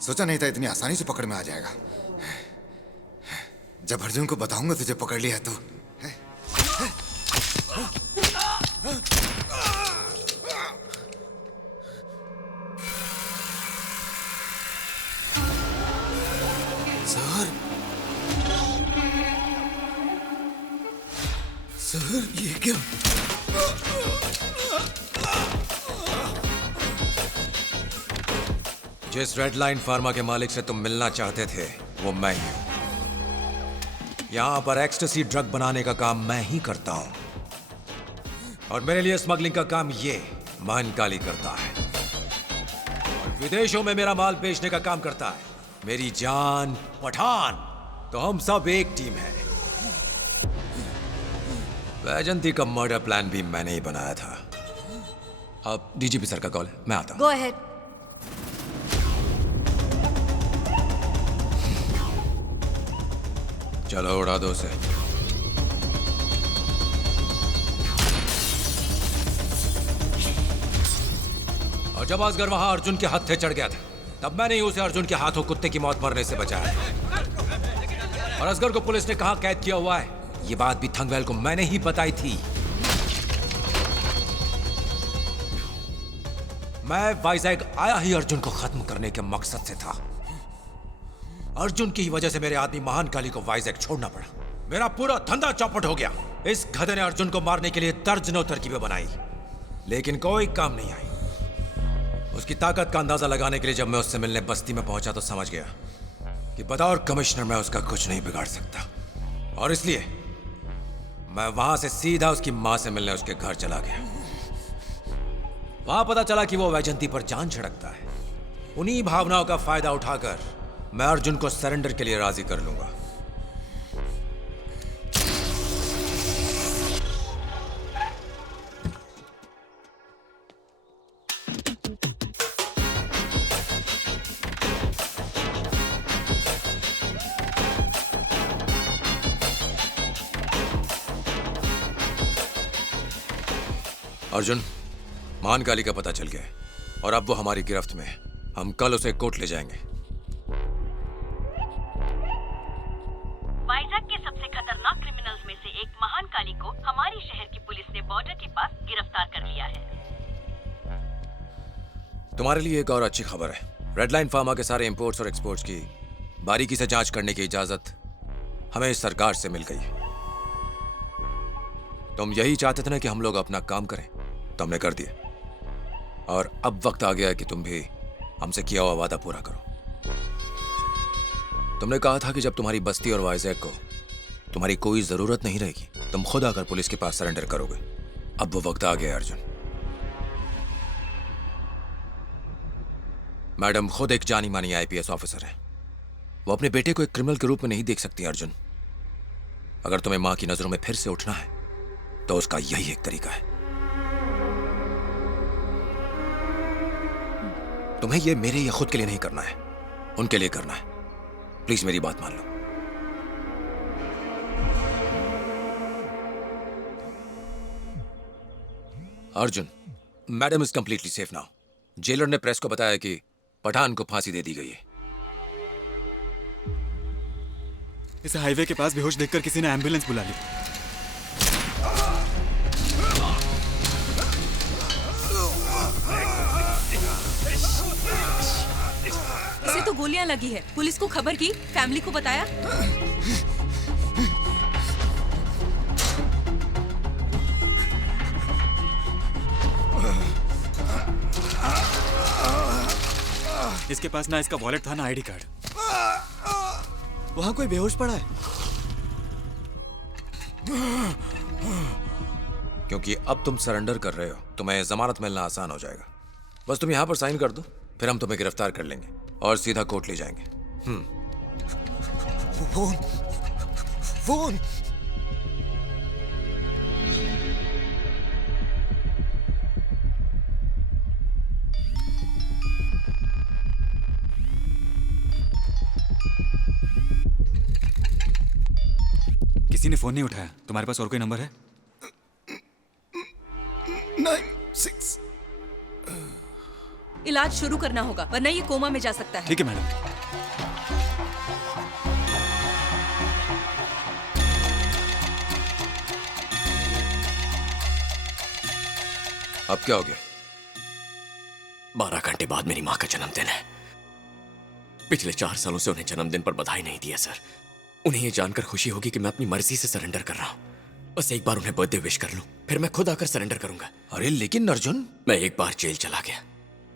सोचा नहीं था इतनी आसानी से पकड़ में आ जाएगा। जब अर्जुन को बताऊंगा तुझे पकड़ लिया तो। सर ये क्या? जिस रेड लाइन फार्मा के मालिक से तुम मिलना चाहते थे वो मैं ही हूं। यहां पर एक्सटेसी ड्रग बनाने का काम मैं ही करता हूं, और मेरे लिए स्मगलिंग का काम ये महनकाली करता है, और विदेशों में मेरा माल बेचने का काम करता है मेरी जान पठान। तो हम सब एक टीम है। वैजंती का मर्डर प्लान भी मैंने ही बनाया था। अब डीजीपी सर का कॉल है, मैं आता हूं। Go ahead. चलो उड़ा दो उसे। और जब असगर वहां अर्जुन के हत्थे चढ़ गया था, तब मैंने ही उसे अर्जुन के हाथों कुत्ते की मौत मरने से बचाया। और असगर को पुलिस ने कहां कैद किया हुआ है, ये बात भी थंगवेल को मैंने ही बताई थी। मैं वाइजैग आया ही अर्जुन को खत्म करने के मकसद से था। अर्जुन की ही वजह से मेरे आदमी महानकाली को वाइजैग छोड़ना पड़ा। मेरा पूरा धंधा चौपट हो गया। इस गधे ने अर्जुन को मारने के लिए दर्जनों तरकीबें बनाई, लेकिन कोई काम नहीं आई। उसकी ताकत का अंदाजा लगाने के लिए जब मैं उससे मिलने बस्ती में पहुंचा तो समझ गया कि बतौर कमिश्नर मैं उसका कुछ नहीं बिगाड़ सकता, और इसलिए मैं वहां से सीधा उसकी मां से मिलने उसके घर चला गया। वहां पता चला कि वो वैजंती पर जान छिड़कता है। उन्हीं भावनाओं का फायदा उठाकर मैं अर्जुन को सरेंडर के लिए राजी कर लूंगा। अर्जुन, महानकाली का पता चल गया है और अब वो हमारी गिरफ्त में है। हम कल उसे कोर्ट ले जाएंगे। वाइजैग के सबसे खतरनाक क्रिमिनल्स में से एक महानकाली को हमारी शहर की पुलिस ने बॉर्डर के पास गिरफ्तार कर लिया है। तुम्हारे लिए एक और अच्छी खबर है। रेडलाइन फार्मा के सारे इंपोर्ट्स और एक्सपोर्ट्स की बारीकी से जांच करने की इजाजत हमें इस सरकार से मिल गई है। तुम यही चाहते थे ना कि हम लोग अपना काम करें, तो हमने कर दिया। और अब वक्त आ गया है कि तुम भी हमसे किया हुआ वादा पूरा करो। तुमने कहा था कि जब तुम्हारी बस्ती और वाइजैग को तुम्हारी कोई जरूरत नहीं रहेगी, तुम खुद आकर पुलिस के पास सरेंडर करोगे। अब वो वक्त आ गया अर्जुन। मैडम खुद एक जानी मानी आईपीएस ऑफिसर है। वो अपने बेटे को एक क्रिमिनल के रूप में नहीं देख सकती अर्जुन। अगर तुम्हें मां की नजरों में फिर से उठना है तो उसका यही एक तरीका है। तुम्हें ये मेरे या खुद के लिए नहीं करना है, उनके लिए करना है। प्लीज मेरी बात मान लो। Arjun, madam is completely safe now. Jailer ने प्रेस को बताया कि पठान को फांसी दे दी गई है। इसे हाईवे के पास बेहोश देखकर किसी ने एम्बुलेंस बुला ली। इसे तो गोलियां लगी है। पुलिस को खबर की, फैमिली को बताया? इसके पास ना इसका वॉलेट था ना आईडी कार्ड। वहां कोई बेहोश पड़ा है। क्योंकि अब तुम सरेंडर कर रहे हो, तुम्हें जमानत मिलना आसान हो जाएगा। बस तुम यहां पर साइन कर दो, फिर हम तुम्हें गिरफ्तार कर लेंगे और सीधा कोर्ट ले जाएंगे। फोन फोन किसी ने फोन नहीं उठाया। तुम्हारे पास और कोई नंबर है? 96। इलाज शुरू करना होगा, वरना ये कोमा में जा सकता है। ठीक है मैडम। अब क्या हो गया? 12 घंटे बाद मेरी माँ का जन्मदिन है। पिछले 4 सालों से उन्हें जन्मदिन पर बधाई नहीं दिया सर। उन्हें ये जानकर खुशी होगी कि मैं अपनी मर्जी से सरेंडर कर रहा हूँ। बस एक बार उन्हें बर्थडे विश कर लूं, फिर मैं खुद आकर सरेंडर करूंगा। अरे लेकिन अर्जुन, मैं एक बार जेल चला गया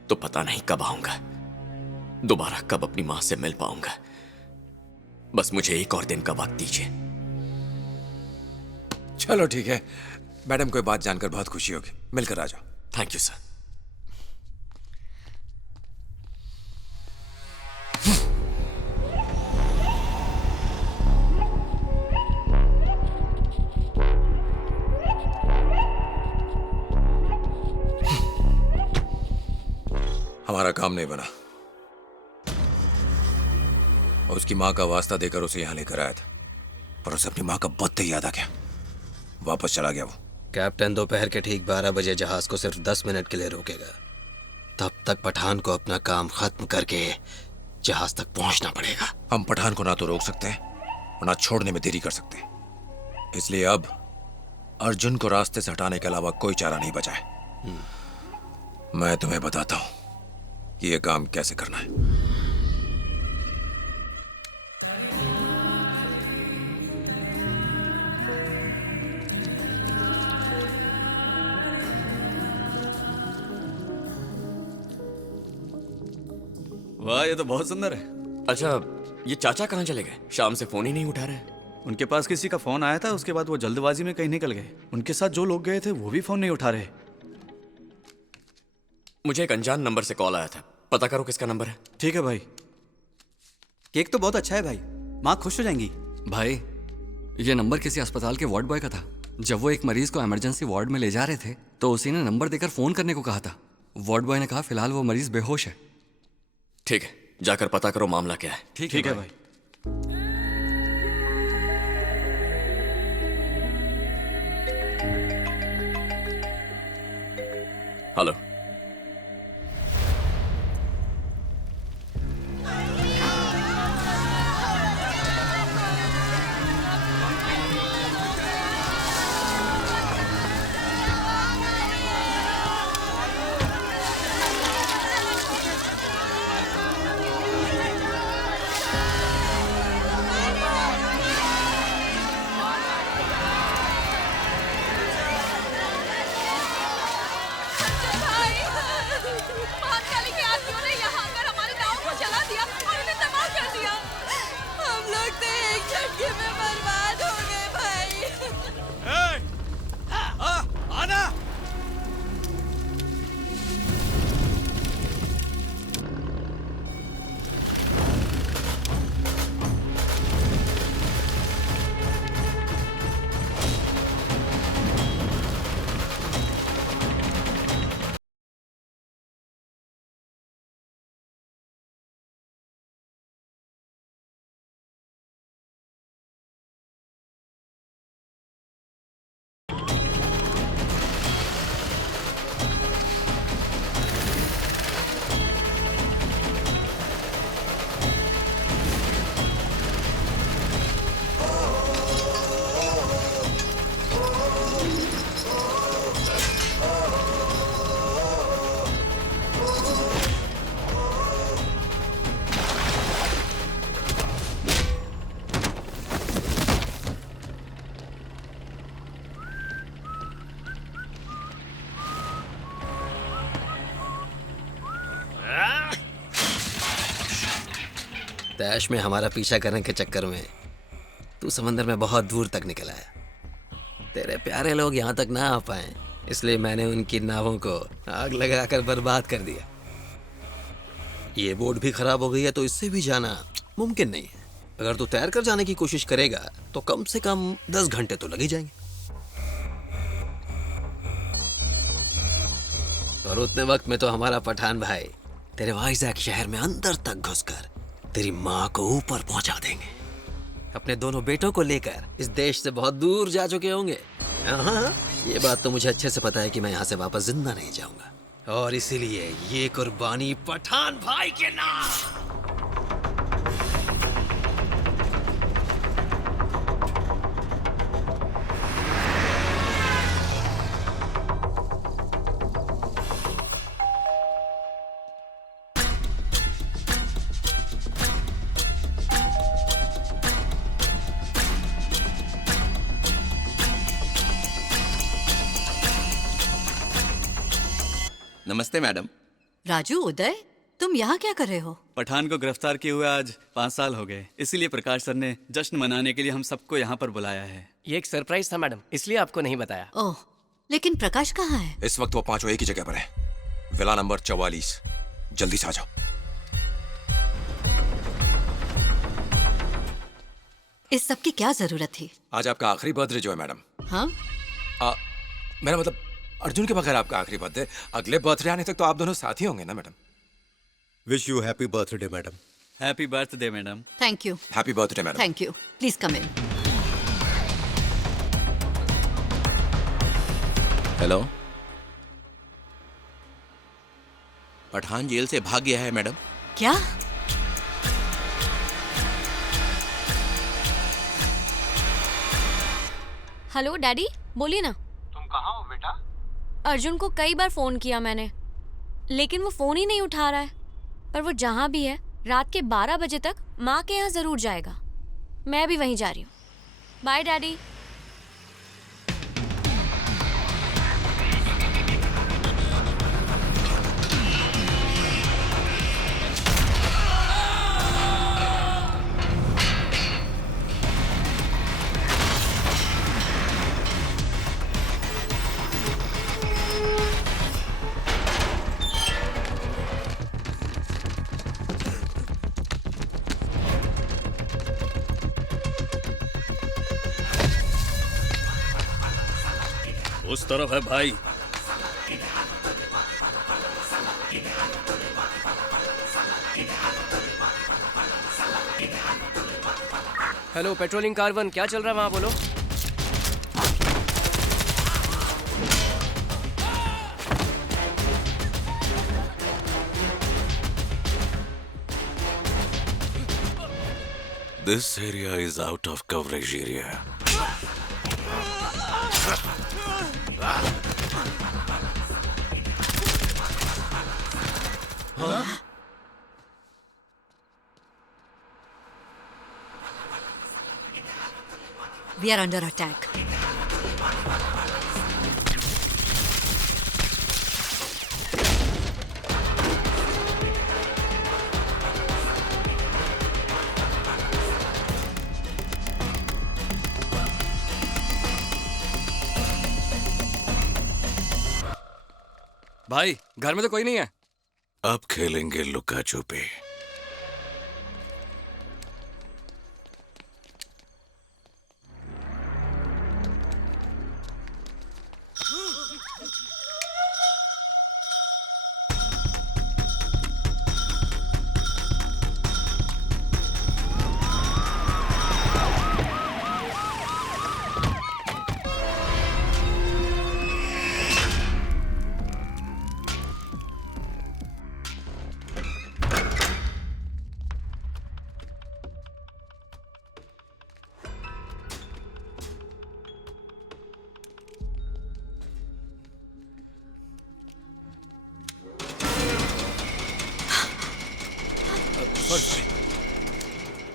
तो पता नहीं कब आऊंगा, दोबारा कब अपनी माँ से मिल पाऊंगा। बस मुझे एक और दिन का वक्त दीजिए, चलो ठीक है, मैडम को ये बात जानकर बहुत खुशी होगी। मिलकर आ जाओ। Thank you sir. हमारा काम नहीं बना। उसकी माँ का वास्ता देकर उसे यहाँ लेकर आया था, पर उसे अपनी माँ का बहुत याद आ गया। वापस चला गया वो। कैप्टन दोपहर के ठीक 12 बजे जहाज को सिर्फ 10 मिनट के लिए रोकेगा। तब तक पठान को अपना काम खत्म करके जहाज तक पहुंचना पड़ेगा। हम पठान को ना तो रोक सकते हैं और ना छोड़ने में देरी कर सकते हैं। इसलिए अब अर्जुन को रास्ते से हटाने के अलावा कोई चारा नहीं बचा है। मैं तुम्हें बताता हूं कि यह काम कैसे करना है। वाह, ये तो बहुत सुंदर है। अच्छा, ये चाचा कहाँ चले गए? शाम से फोन ही नहीं उठा रहे। उनके पास किसी का फोन आया था, उसके बाद वो जल्दबाजी में कहीं निकल गए। उनके साथ जो लोग गए थे वो भी फोन नहीं उठा रहे। मुझे एक अनजान नंबर से कॉल आया था, पता करो किसका नंबर है। ठीक है भाई। केक तो बहुत अच्छा है भाई, माँ खुश हो जाएंगी। भाई, ये नंबर किसी अस्पताल के वार्ड बॉय का था। जब वो एक मरीज को इमरजेंसी वार्ड में ले जा रहे थे तो उसी ने नंबर देकर फोन करने को कहा था। वार्ड बॉय ने कहा फिलहाल वो मरीज बेहोश है। ठीक है, जाकर पता करो मामला क्या है। ठीक है भाई। हेलो। तैश में हमारा पीछा करने के चक्कर में तू समंदर में बहुत दूर तक निकल आया। तेरे प्यारे लोग यहाँ तक ना आ पाए, इसलिए मैंने उनकी नावों को आग लगाकर बर्बाद कर दिया। ये बोट भी खराब हो गई है तो इससे भी जाना मुमकिन नहीं है। अगर तू तैर कर जाने की कोशिश करेगा तो कम से कम 10 घंटे तो लग ही जाएंगे। और उतने वक्त में तो हमारा पठान भाई तेरे वाइजैक शहर में अंदर तक घुसकर तेरी माँ को ऊपर पहुंचा देंगे। अपने दोनों बेटों को लेकर इस देश से बहुत दूर जा चुके होंगे। हाँ, ये बात तो मुझे अच्छे से पता है कि मैं यहाँ से वापस जिंदा नहीं जाऊंगा, और इसीलिए ये कुर्बानी पठान भाई के नाम। नमस्ते मैडम। राजू, उदय, तुम यहाँ क्या कर रहे हो? पठान को गिरफ्तार किए हुए आज 5 साल हो गए, इसीलिए प्रकाश सर ने जश्न मनाने के लिए हम सबको यहाँ पर बुलाया है। ये एक सरप्राइज था मैडम, इसलिए आपको नहीं बताया। ओह, लेकिन प्रकाश कहाँ है? इस वक्त वो पांचों एक ही जगह पर है, विला नंबर 44। जल्दी से आ जाओ। इस सब की क्या जरूरत थी? आज आपका आखिरी बर्थडे जो है मैडम। हाँ? मेरा मतलब अर्जुन के बगैर आपका आखिरी बर्थडे। अगले बर्थडे आने तक तो आप दोनों साथ ही होंगे ना madam. Wish you happy birthday madam. Happy birthday madam. Thank you. Happy birthday madam. Thank you. Please come in. Hello, Pathan jail से भाग गया है मैडम। क्या? हेलो डैडी, बोलिए ना। तुम कहाँ हो बेटा? अर्जुन को कई बार फोन किया मैंने, लेकिन वो फोन ही नहीं उठा रहा है। पर वो जहाँ भी है, रात के 12 बजे तक माँ के यहाँ जरूर जाएगा। मैं भी वहीं जा रही हूँ। Bye daddy. उस तरफ है भाई। हेलो पेट्रोलिंग कार 1, क्या चल रहा है वहाँ, बोलो। This area is out of coverage area. We are under attack. भाई, घर में तो कोई नहीं है। अब खेलेंगे लुका छुपी।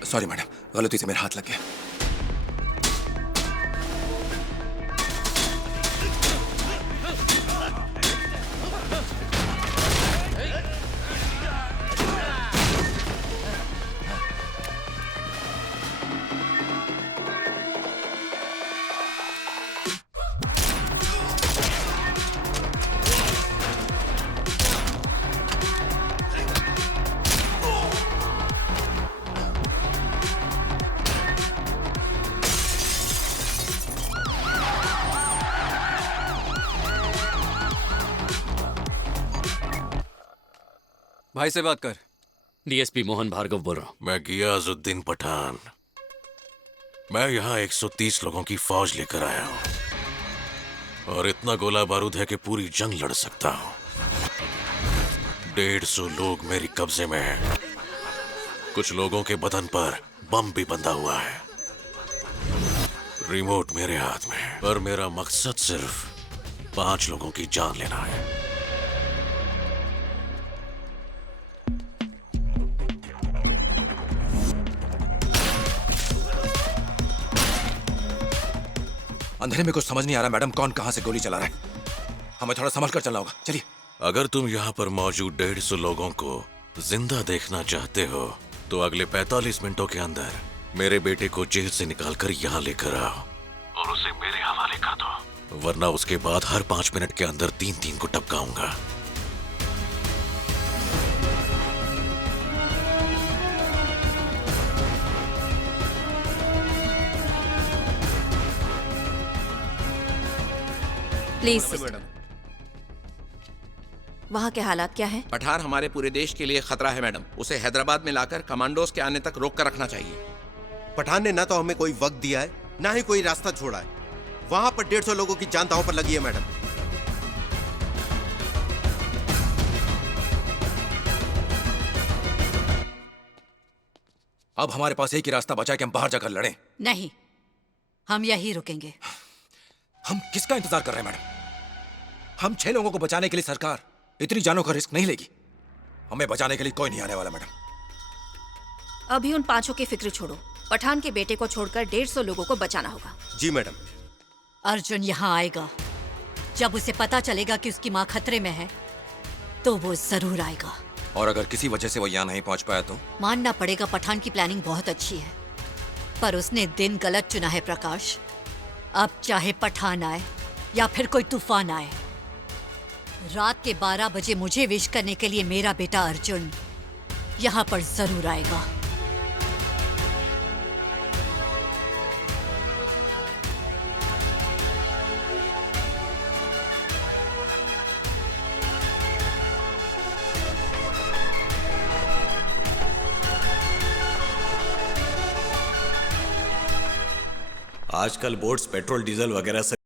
सॉरी मैडम, गलती से मेरा हाथ लग गया। भाई से बात कर। डीएसपी मोहन भार्गव बोल रहा हूँ। मैं गियाजुद्दीन पठान। मैं यहाँ 130 लोगों की फौज लेकर आया हूँ और इतना गोला बारूद है कि पूरी जंग लड़ सकता हूँ। 150 लोग मेरी कब्जे में हैं। कुछ लोगों के बदन पर बम भी बंधा हुआ है। रिमोट मेरे हाथ में है, पर मेरा मकसद सिर्फ 5 लोगों की जान लेना है। अंधेरे में कुछ समझ नहीं आ रहा मैडम, कौन कहां से गोली चला रहा है। हमें थोड़ा संभल कर चलना होगा। चलिए। अगर तुम यहाँ पर मौजूद 150 लोगों को जिंदा देखना चाहते हो तो अगले 45 मिनटों के अंदर मेरे बेटे को जेल से निकालकर यहाँ लेकर आओ और उसे मेरे हवाले कर दो, वरना उसके बाद हर 5 मिनट के अंदर 3-3 को टपकाऊंगा। प्लीज। वहाँ के हालात क्या हैं? पठान हमारे पूरे देश के लिए खतरा है मैडम। उसे हैदराबाद में लाकर कमांडोज के आने तक रोक कर रखना चाहिए। पठान ने ना तो हमें कोई वक्त दिया है, ना ही कोई रास्ता छोड़ा है। वहां पर 150 लोगों की जान दांव पर लगी है मैडम। अब हमारे पास एक ही रास्ता बचा है कि हम बाहर जाकर लड़ें। नहीं, हम यही रुकेंगे। हम किसका इंतजार कर रहे हैं मैडम? हम 6 लोगों को बचाने के लिए सरकार इतनी जानों का रिस्क नहीं लेगी। हमें बचाने के लिए कोई नहीं आने वाला मैडम। अभी उन 5 की फिक्र छोड़ो। पठान के बेटे को छोड़कर 150 लोगों को बचाना होगा। जी मैडम। अर्जुन यहाँ आएगा। जब उसे पता चलेगा कि उसकी माँ खतरे में है तो वो जरूर आएगा। और अगर किसी वजह से वो यहाँ नहीं पहुंच पाया तो? मानना पड़ेगा पठान की प्लानिंग बहुत अच्छी है, पर उसने दिन गलत चुना है प्रकाश। अब चाहे पठान आए या फिर कोई तूफान आए, रात के 12 बजे मुझे विश करने के लिए मेरा बेटा अर्जुन यहाँ पर जरूर आएगा। आजकल बोट्स पेट्रोल डीजल वगैरह से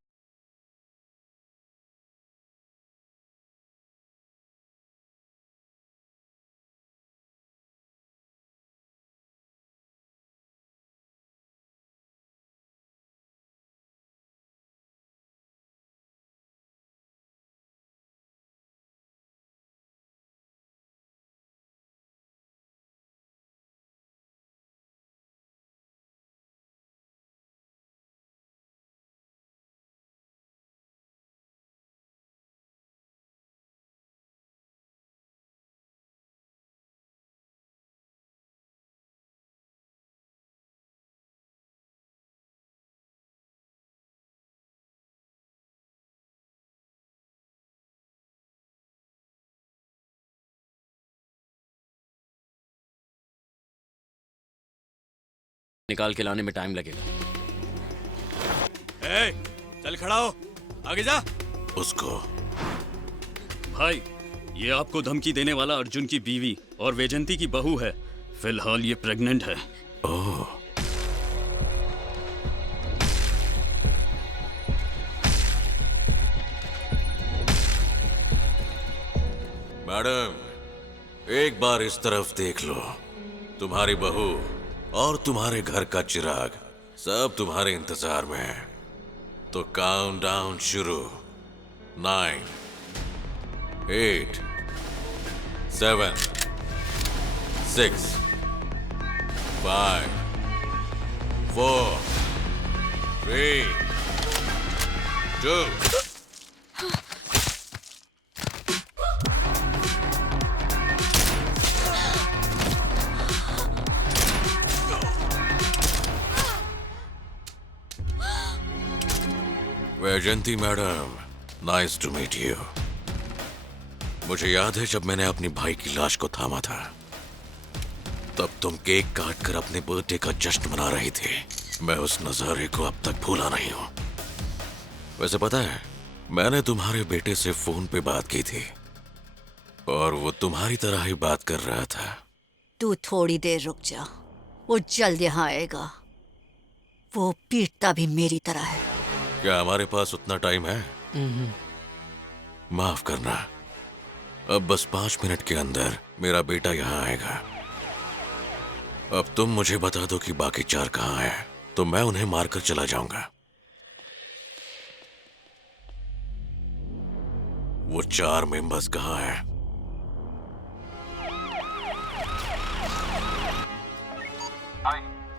निकाल के लाने में टाइम लगेगा। चल खड़ा हो, आगे जा। उसको भाई, ये आपको धमकी देने वाला अर्जुन की बीवी और वैजंती की बहू है। फिलहाल ये प्रेग्नेंट है। ओह, मैडम, एक बार इस तरफ देख लो। तुम्हारी बहू और तुम्हारे घर का चिराग सब तुम्हारे इंतजार में है। तो काउंट डाउन शुरू। 9, 8, 7, 6, 5, 4, 3, 2 Vaijayanti madam, nice to meet you. मुझे याद है जब मैंने अपनी भाई की लाश को थामा था, तब तुम केक काट कर अपने बर्थडे का जश्न मना रही थी। मैं उस नजारे को अब तक भूला नहीं हूं। वैसे पता है, मैंने तुम्हारे बेटे से फोन पे बात की थी और वो तुम्हारी तरह ही बात कर रहा था। तू थोड़ी देर रुक जा, वो जल्द यहाँ आएगा। वो पीटता भी मेरी तरह है। क्या हमारे पास उतना टाइम है? माफ करना, अब बस 5 मिनट के अंदर मेरा बेटा यहाँ आएगा। अब तुम मुझे बता दो कि बाकी 4 कहाँ हैं, तो मैं उन्हें मारकर चला जाऊंगा। वो 4 मेंबर्स कहाँ हैं?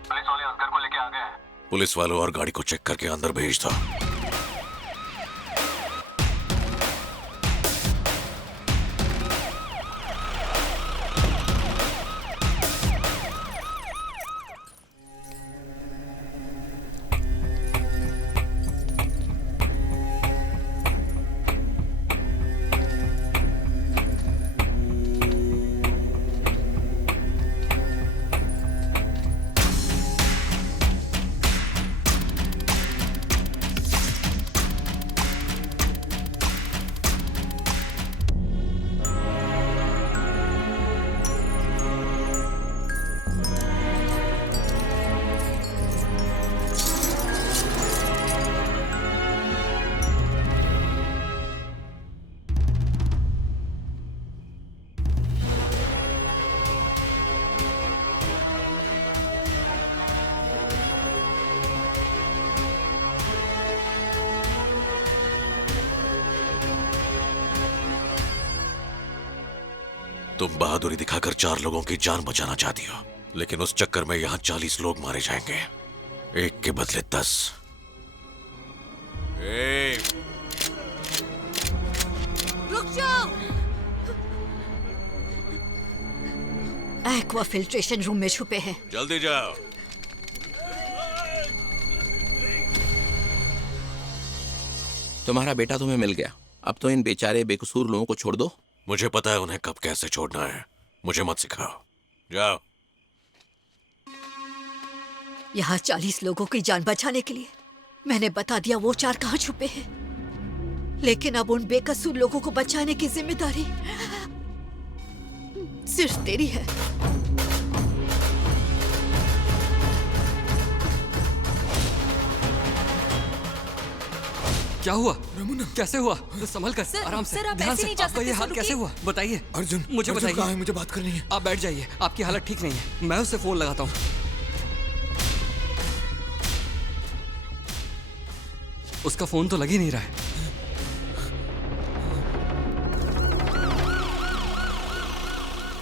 पुलिस वाले असगर को लेके आ गए हैं। पुलिस वालों और गाड़ी को चेक करके अंदर भेज दो। तुम बहादुरी दिखाकर 4 लोगों की जान बचाना चाहती हो, लेकिन उस चक्कर में यहाँ 40 लोग मारे जाएंगे, एक के बदले 10। रुक जाओ। एक्वा फिल्ट्रेशन रूम में छुपे हैं। जल्दी जाओ। तुम्हारा बेटा तुम्हें मिल गया, अब तो इन बेचारे बेकसूर लोगों को छोड़ दो। मुझे पता है उन्हें कब कैसे छोड़ना है, मुझे मत सिखाओ, जाओ। यहाँ 40 लोगों की जान बचाने के लिए मैंने बता दिया वो 4 कहाँ छुपे हैं, लेकिन अब उन बेकसूर लोगों को बचाने की जिम्मेदारी सिर्फ तेरी है। क्या हुआ? कैसे हुआ? संभल कर, आराम से, सर, आप ध्यान ऐसे से। नहीं जा आपका ये सकते, हाल सर, कैसे रुकिए। हुआ? बताइए अर्जुन, मुझे अर्जुन बताइए। कहाँ है? मुझे बात करनी है। आप बैठ जाइए, आपकी हालत ठीक नहीं है, मैं उससे फोन लगाता हूँ। उसका फोन तो लग ही नहीं रहा है।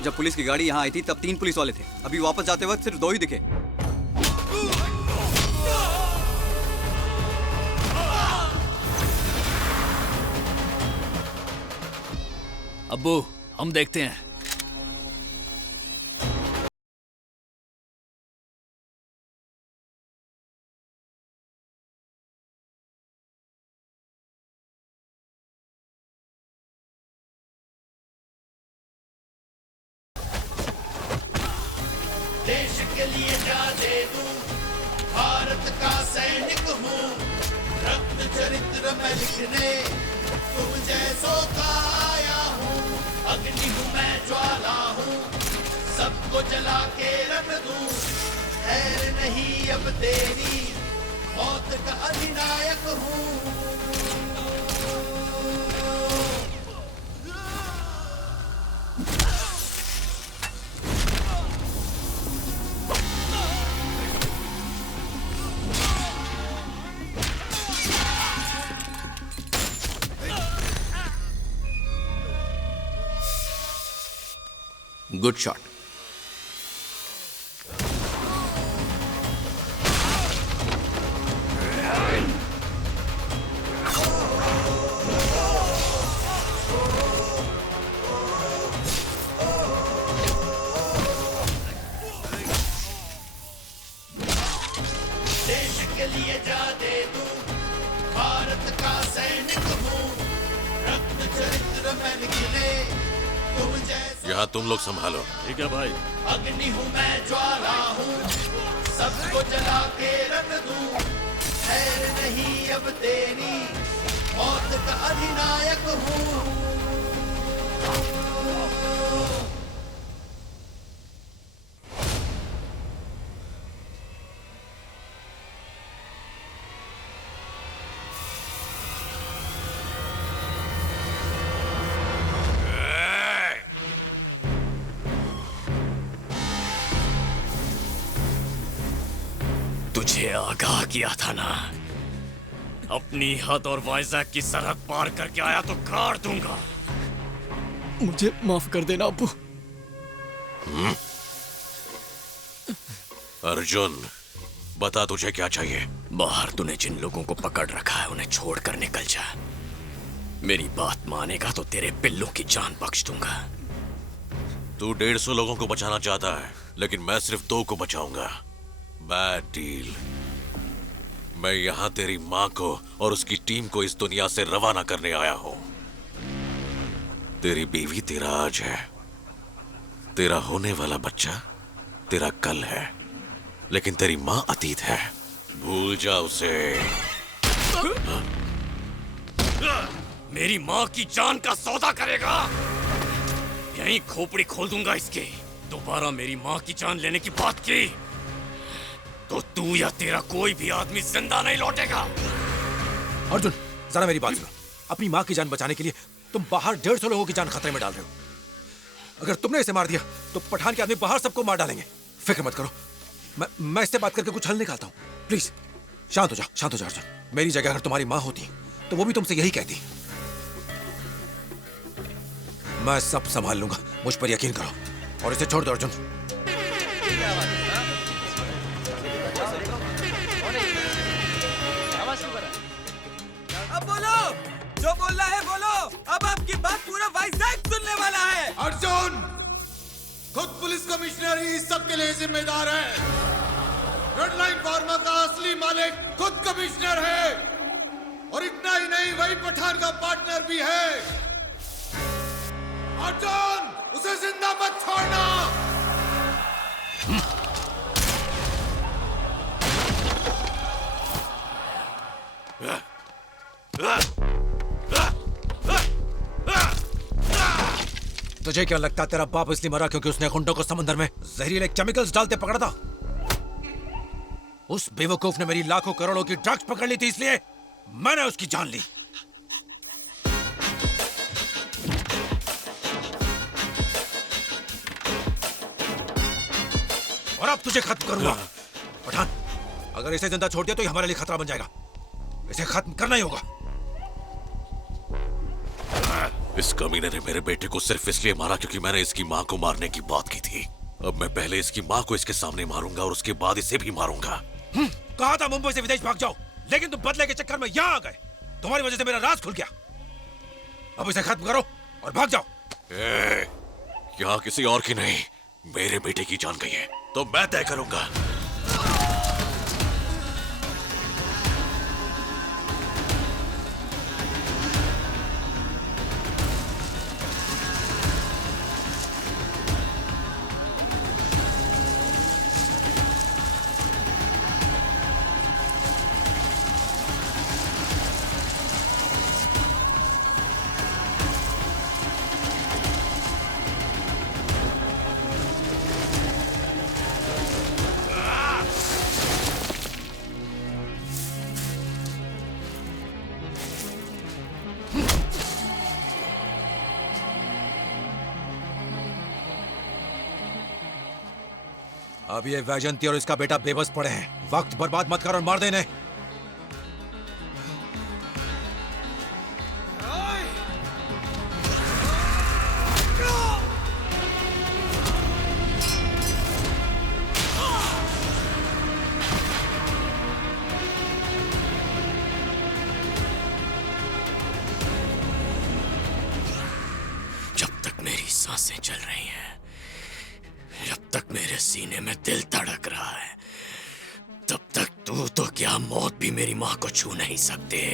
जब पुलिस की गाड़ी यहाँ आई थी तब 3 पुलिस वाले थे, अभी वापस जाते वक्त सिर्फ 2 ही दिखे। अब्बू, हम देखते हैं। देश के लिए जा दे दूं, भारत का सैनिक हूँ, रक्त चरित्र में लिखने तुम जैसों का आया हूँ। अग्नि हूँ मैं, ज्वाला हूँ, सबको जला के रख दूं। खैर नहीं अब तेरी, मौत का अधिनायक हूँ। Good shot. देश के लिए जा दे दूं, भारत का सैनिक हूँ, रक्त चरित्र में लिखने तुम जैसे। यहाँ तुम लोग संभालो। ठीक है भाई। अग्नि हूँ मैं, ज्वाला हूँ, सबको जला के रख दूं। खैर नहीं अब तेरी, मौत का अधिनायक हूँ। तुझे आगाह किया था ना, अपनी हद और वाइजैक की सरहद पार करके आया तो काट दूंगा। मुझे माफ कर देना अब्बू। अर्जुन, बता तुझे क्या चाहिए? बाहर तूने जिन लोगों को पकड़ रखा है उन्हें छोड़कर निकल जा। मेरी बात मानेगा तो तेरे पिल्लों की जान बख्श दूंगा। तू 150 लोगों को बचाना चाहता है, लेकिन मैं सिर्फ 2 को बचाऊंगा। Bad deal. मैं यहां तेरी मां को और उसकी टीम को इस दुनिया से रवाना करने आया हूं। तेरी बीवी तेरा आज है, तेरा होने वाला बच्चा तेरा कल है, लेकिन तेरी मां अतीत है। भूल जा उसे। मेरी माँ की जान का सौदा करेगा, यहीं खोपड़ी खोल दूंगा इसके। दोबारा मेरी माँ की जान लेने की बात की तो तू या तेरा कोई भी आदमी जिंदा नहीं लौटेगा। अर्जुन, जरा मेरी बात सुनो। अपनी माँ की जान बचाने के लिए तुम बाहर 150 लोगों की जान खतरे में डाल रहे हो। अगर तुमने इसे मार दिया तो पठान के आदमी बाहर सबको मार डालेंगे। फिक्र मत करो, मैं इससे बात करके कुछ हल निकालता हूँ। प्लीज शांत हो जाओ, शांत हो जाओ अर्जुन। मेरी जगह अगर तुम्हारी माँ होती तो वो भी तुमसे यही कहती। मैं सब संभाल लूंगा, मुझ पर यकीन करो और इसे छोड़ दो अर्जुन। अब बोलो, जो बोलना है बोलो। अब आपकी बात पूरा वाइजैक सुनने वाला है। अर्जुन, खुद पुलिस कमिश्नर ही इस सब के लिए जिम्मेदार है। रेड लाइन फार्मा का असली मालिक खुद कमिश्नर है और इतना ही नहीं, वही पठान का पार्टनर भी है। अर्जुन, उसे जिंदा मत छोड़ना। तुझे क्या लगता तेरा बाप इसलिए मरा क्योंकि उसने गुंडों को समंदर में जहरीले केमिकल्स डालते पकड़ा था? उस बेवकूफ ने मेरी लाखों करोड़ों की ड्रग्स पकड़ ली थी, इसलिए मैंने उसकी जान ली। और अब तुझे खत्म करूंगा। पठान, अगर इसे जिंदा छोड़ दिया तो ये हमारे लिए खतरा बन जाएगा। इसे खत्म करना ही होगा। इस कमीने ने मेरे बेटे को सिर्फ इसलिए मारा क्योंकि मैंने इसकी माँ को मारने की बात की थी। अब मैं पहले इसकी माँ को इसके सामने मारूंगा और उसके बाद इसे भी मारूंगा। कहा था मुंबई से विदेश भाग जाओ, लेकिन तुम बदले के चक्कर में यहाँ आ गए। तुम्हारी वजह से मेरा राज खुल गया। अब इसे खत्म करो और भाग जाओ। यहाँ किसी और की नहीं, मेरे बेटे की जान गई है तो मैं तय करूंगा। अब ये वैजंती और इसका बेटा बेबस पड़े हैं। वक्त बर्बाद मत कर और मार देने। जब तक मेरी सांसें चल रही हैं, जब तक मेरे सीने में दिल धड़क रहा है, तब तक तू तो क्या मौत भी मेरी मां को छू नहीं सकते।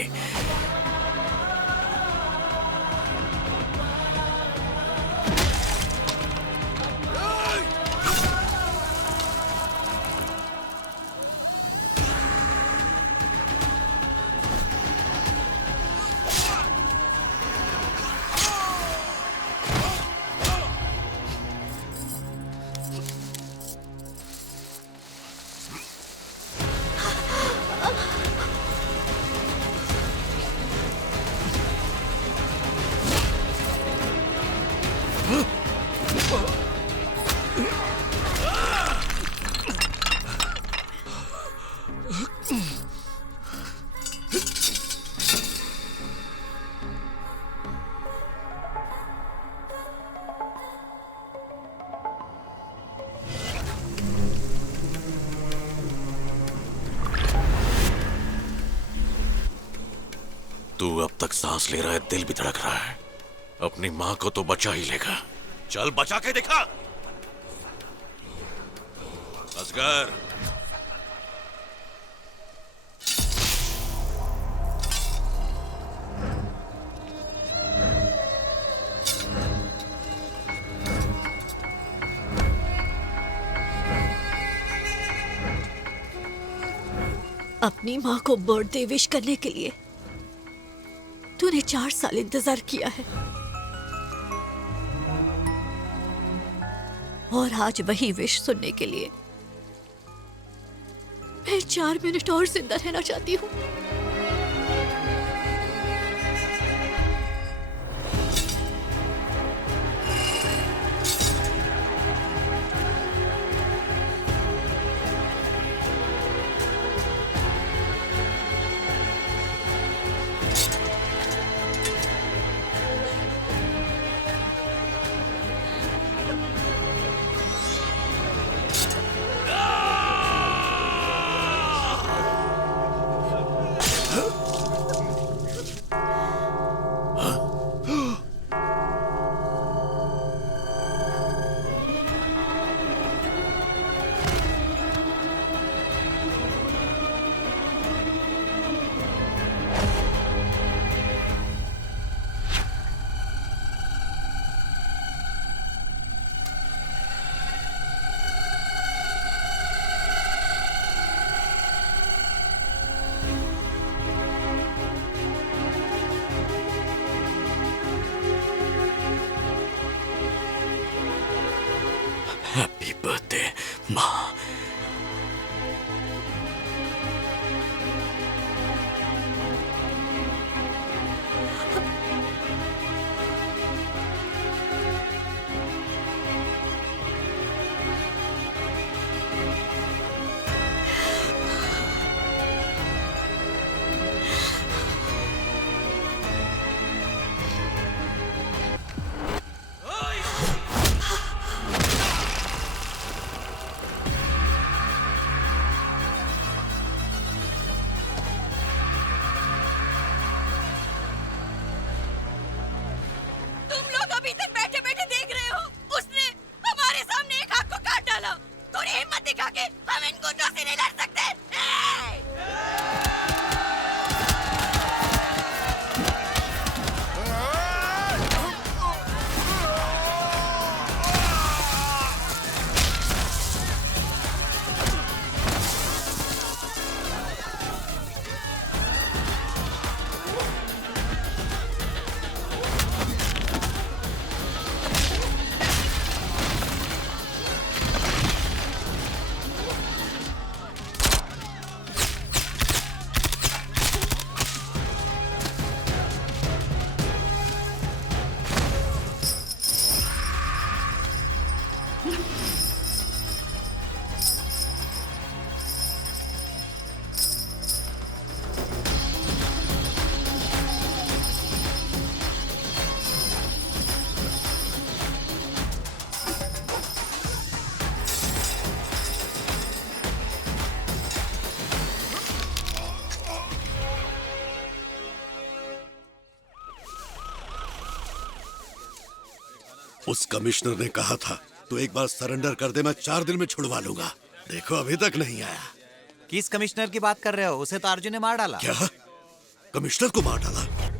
तू अब तक सांस ले रहा है, दिल भी धड़क रहा है। अपनी मां को तो बचा ही लेगा। चल बचा के दिखा। असगर, अपनी माँ को बर्थडे विश करने के लिए तूने 4 साल इंतजार किया है और आज वही विश सुनने के लिए मैं 4 मिनट और जिंदा रहना चाहती हूँ। हैप्पी बर्थडे माँ। तुम लोग अभी तक बैठे बैठे देख रहे हो, उसने हमारे सामने एक हाथ को काट डाला। थोड़ी हिम्मत दिखा के हम इन गुंडों से नहीं लड़ सकते। उस कमिश्नर ने कहा था तो एक बार सरेंडर कर दे, मैं 4 दिन में छुड़वा लूंगा। देखो अभी तक नहीं आया। किस कमिश्नर की बात कर रहे हो? उसे तो अर्जुन ने मार डाला। क्या? कमिश्नर को मार डाला?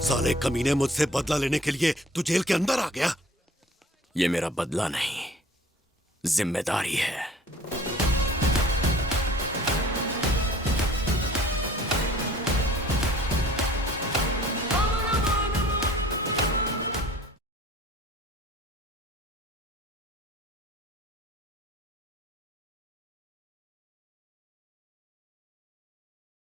साले कमीने, मुझसे बदला लेने के लिए तू जेल के अंदर आ गया। ये मेरा बदला नहीं, जिम्मेदारी है।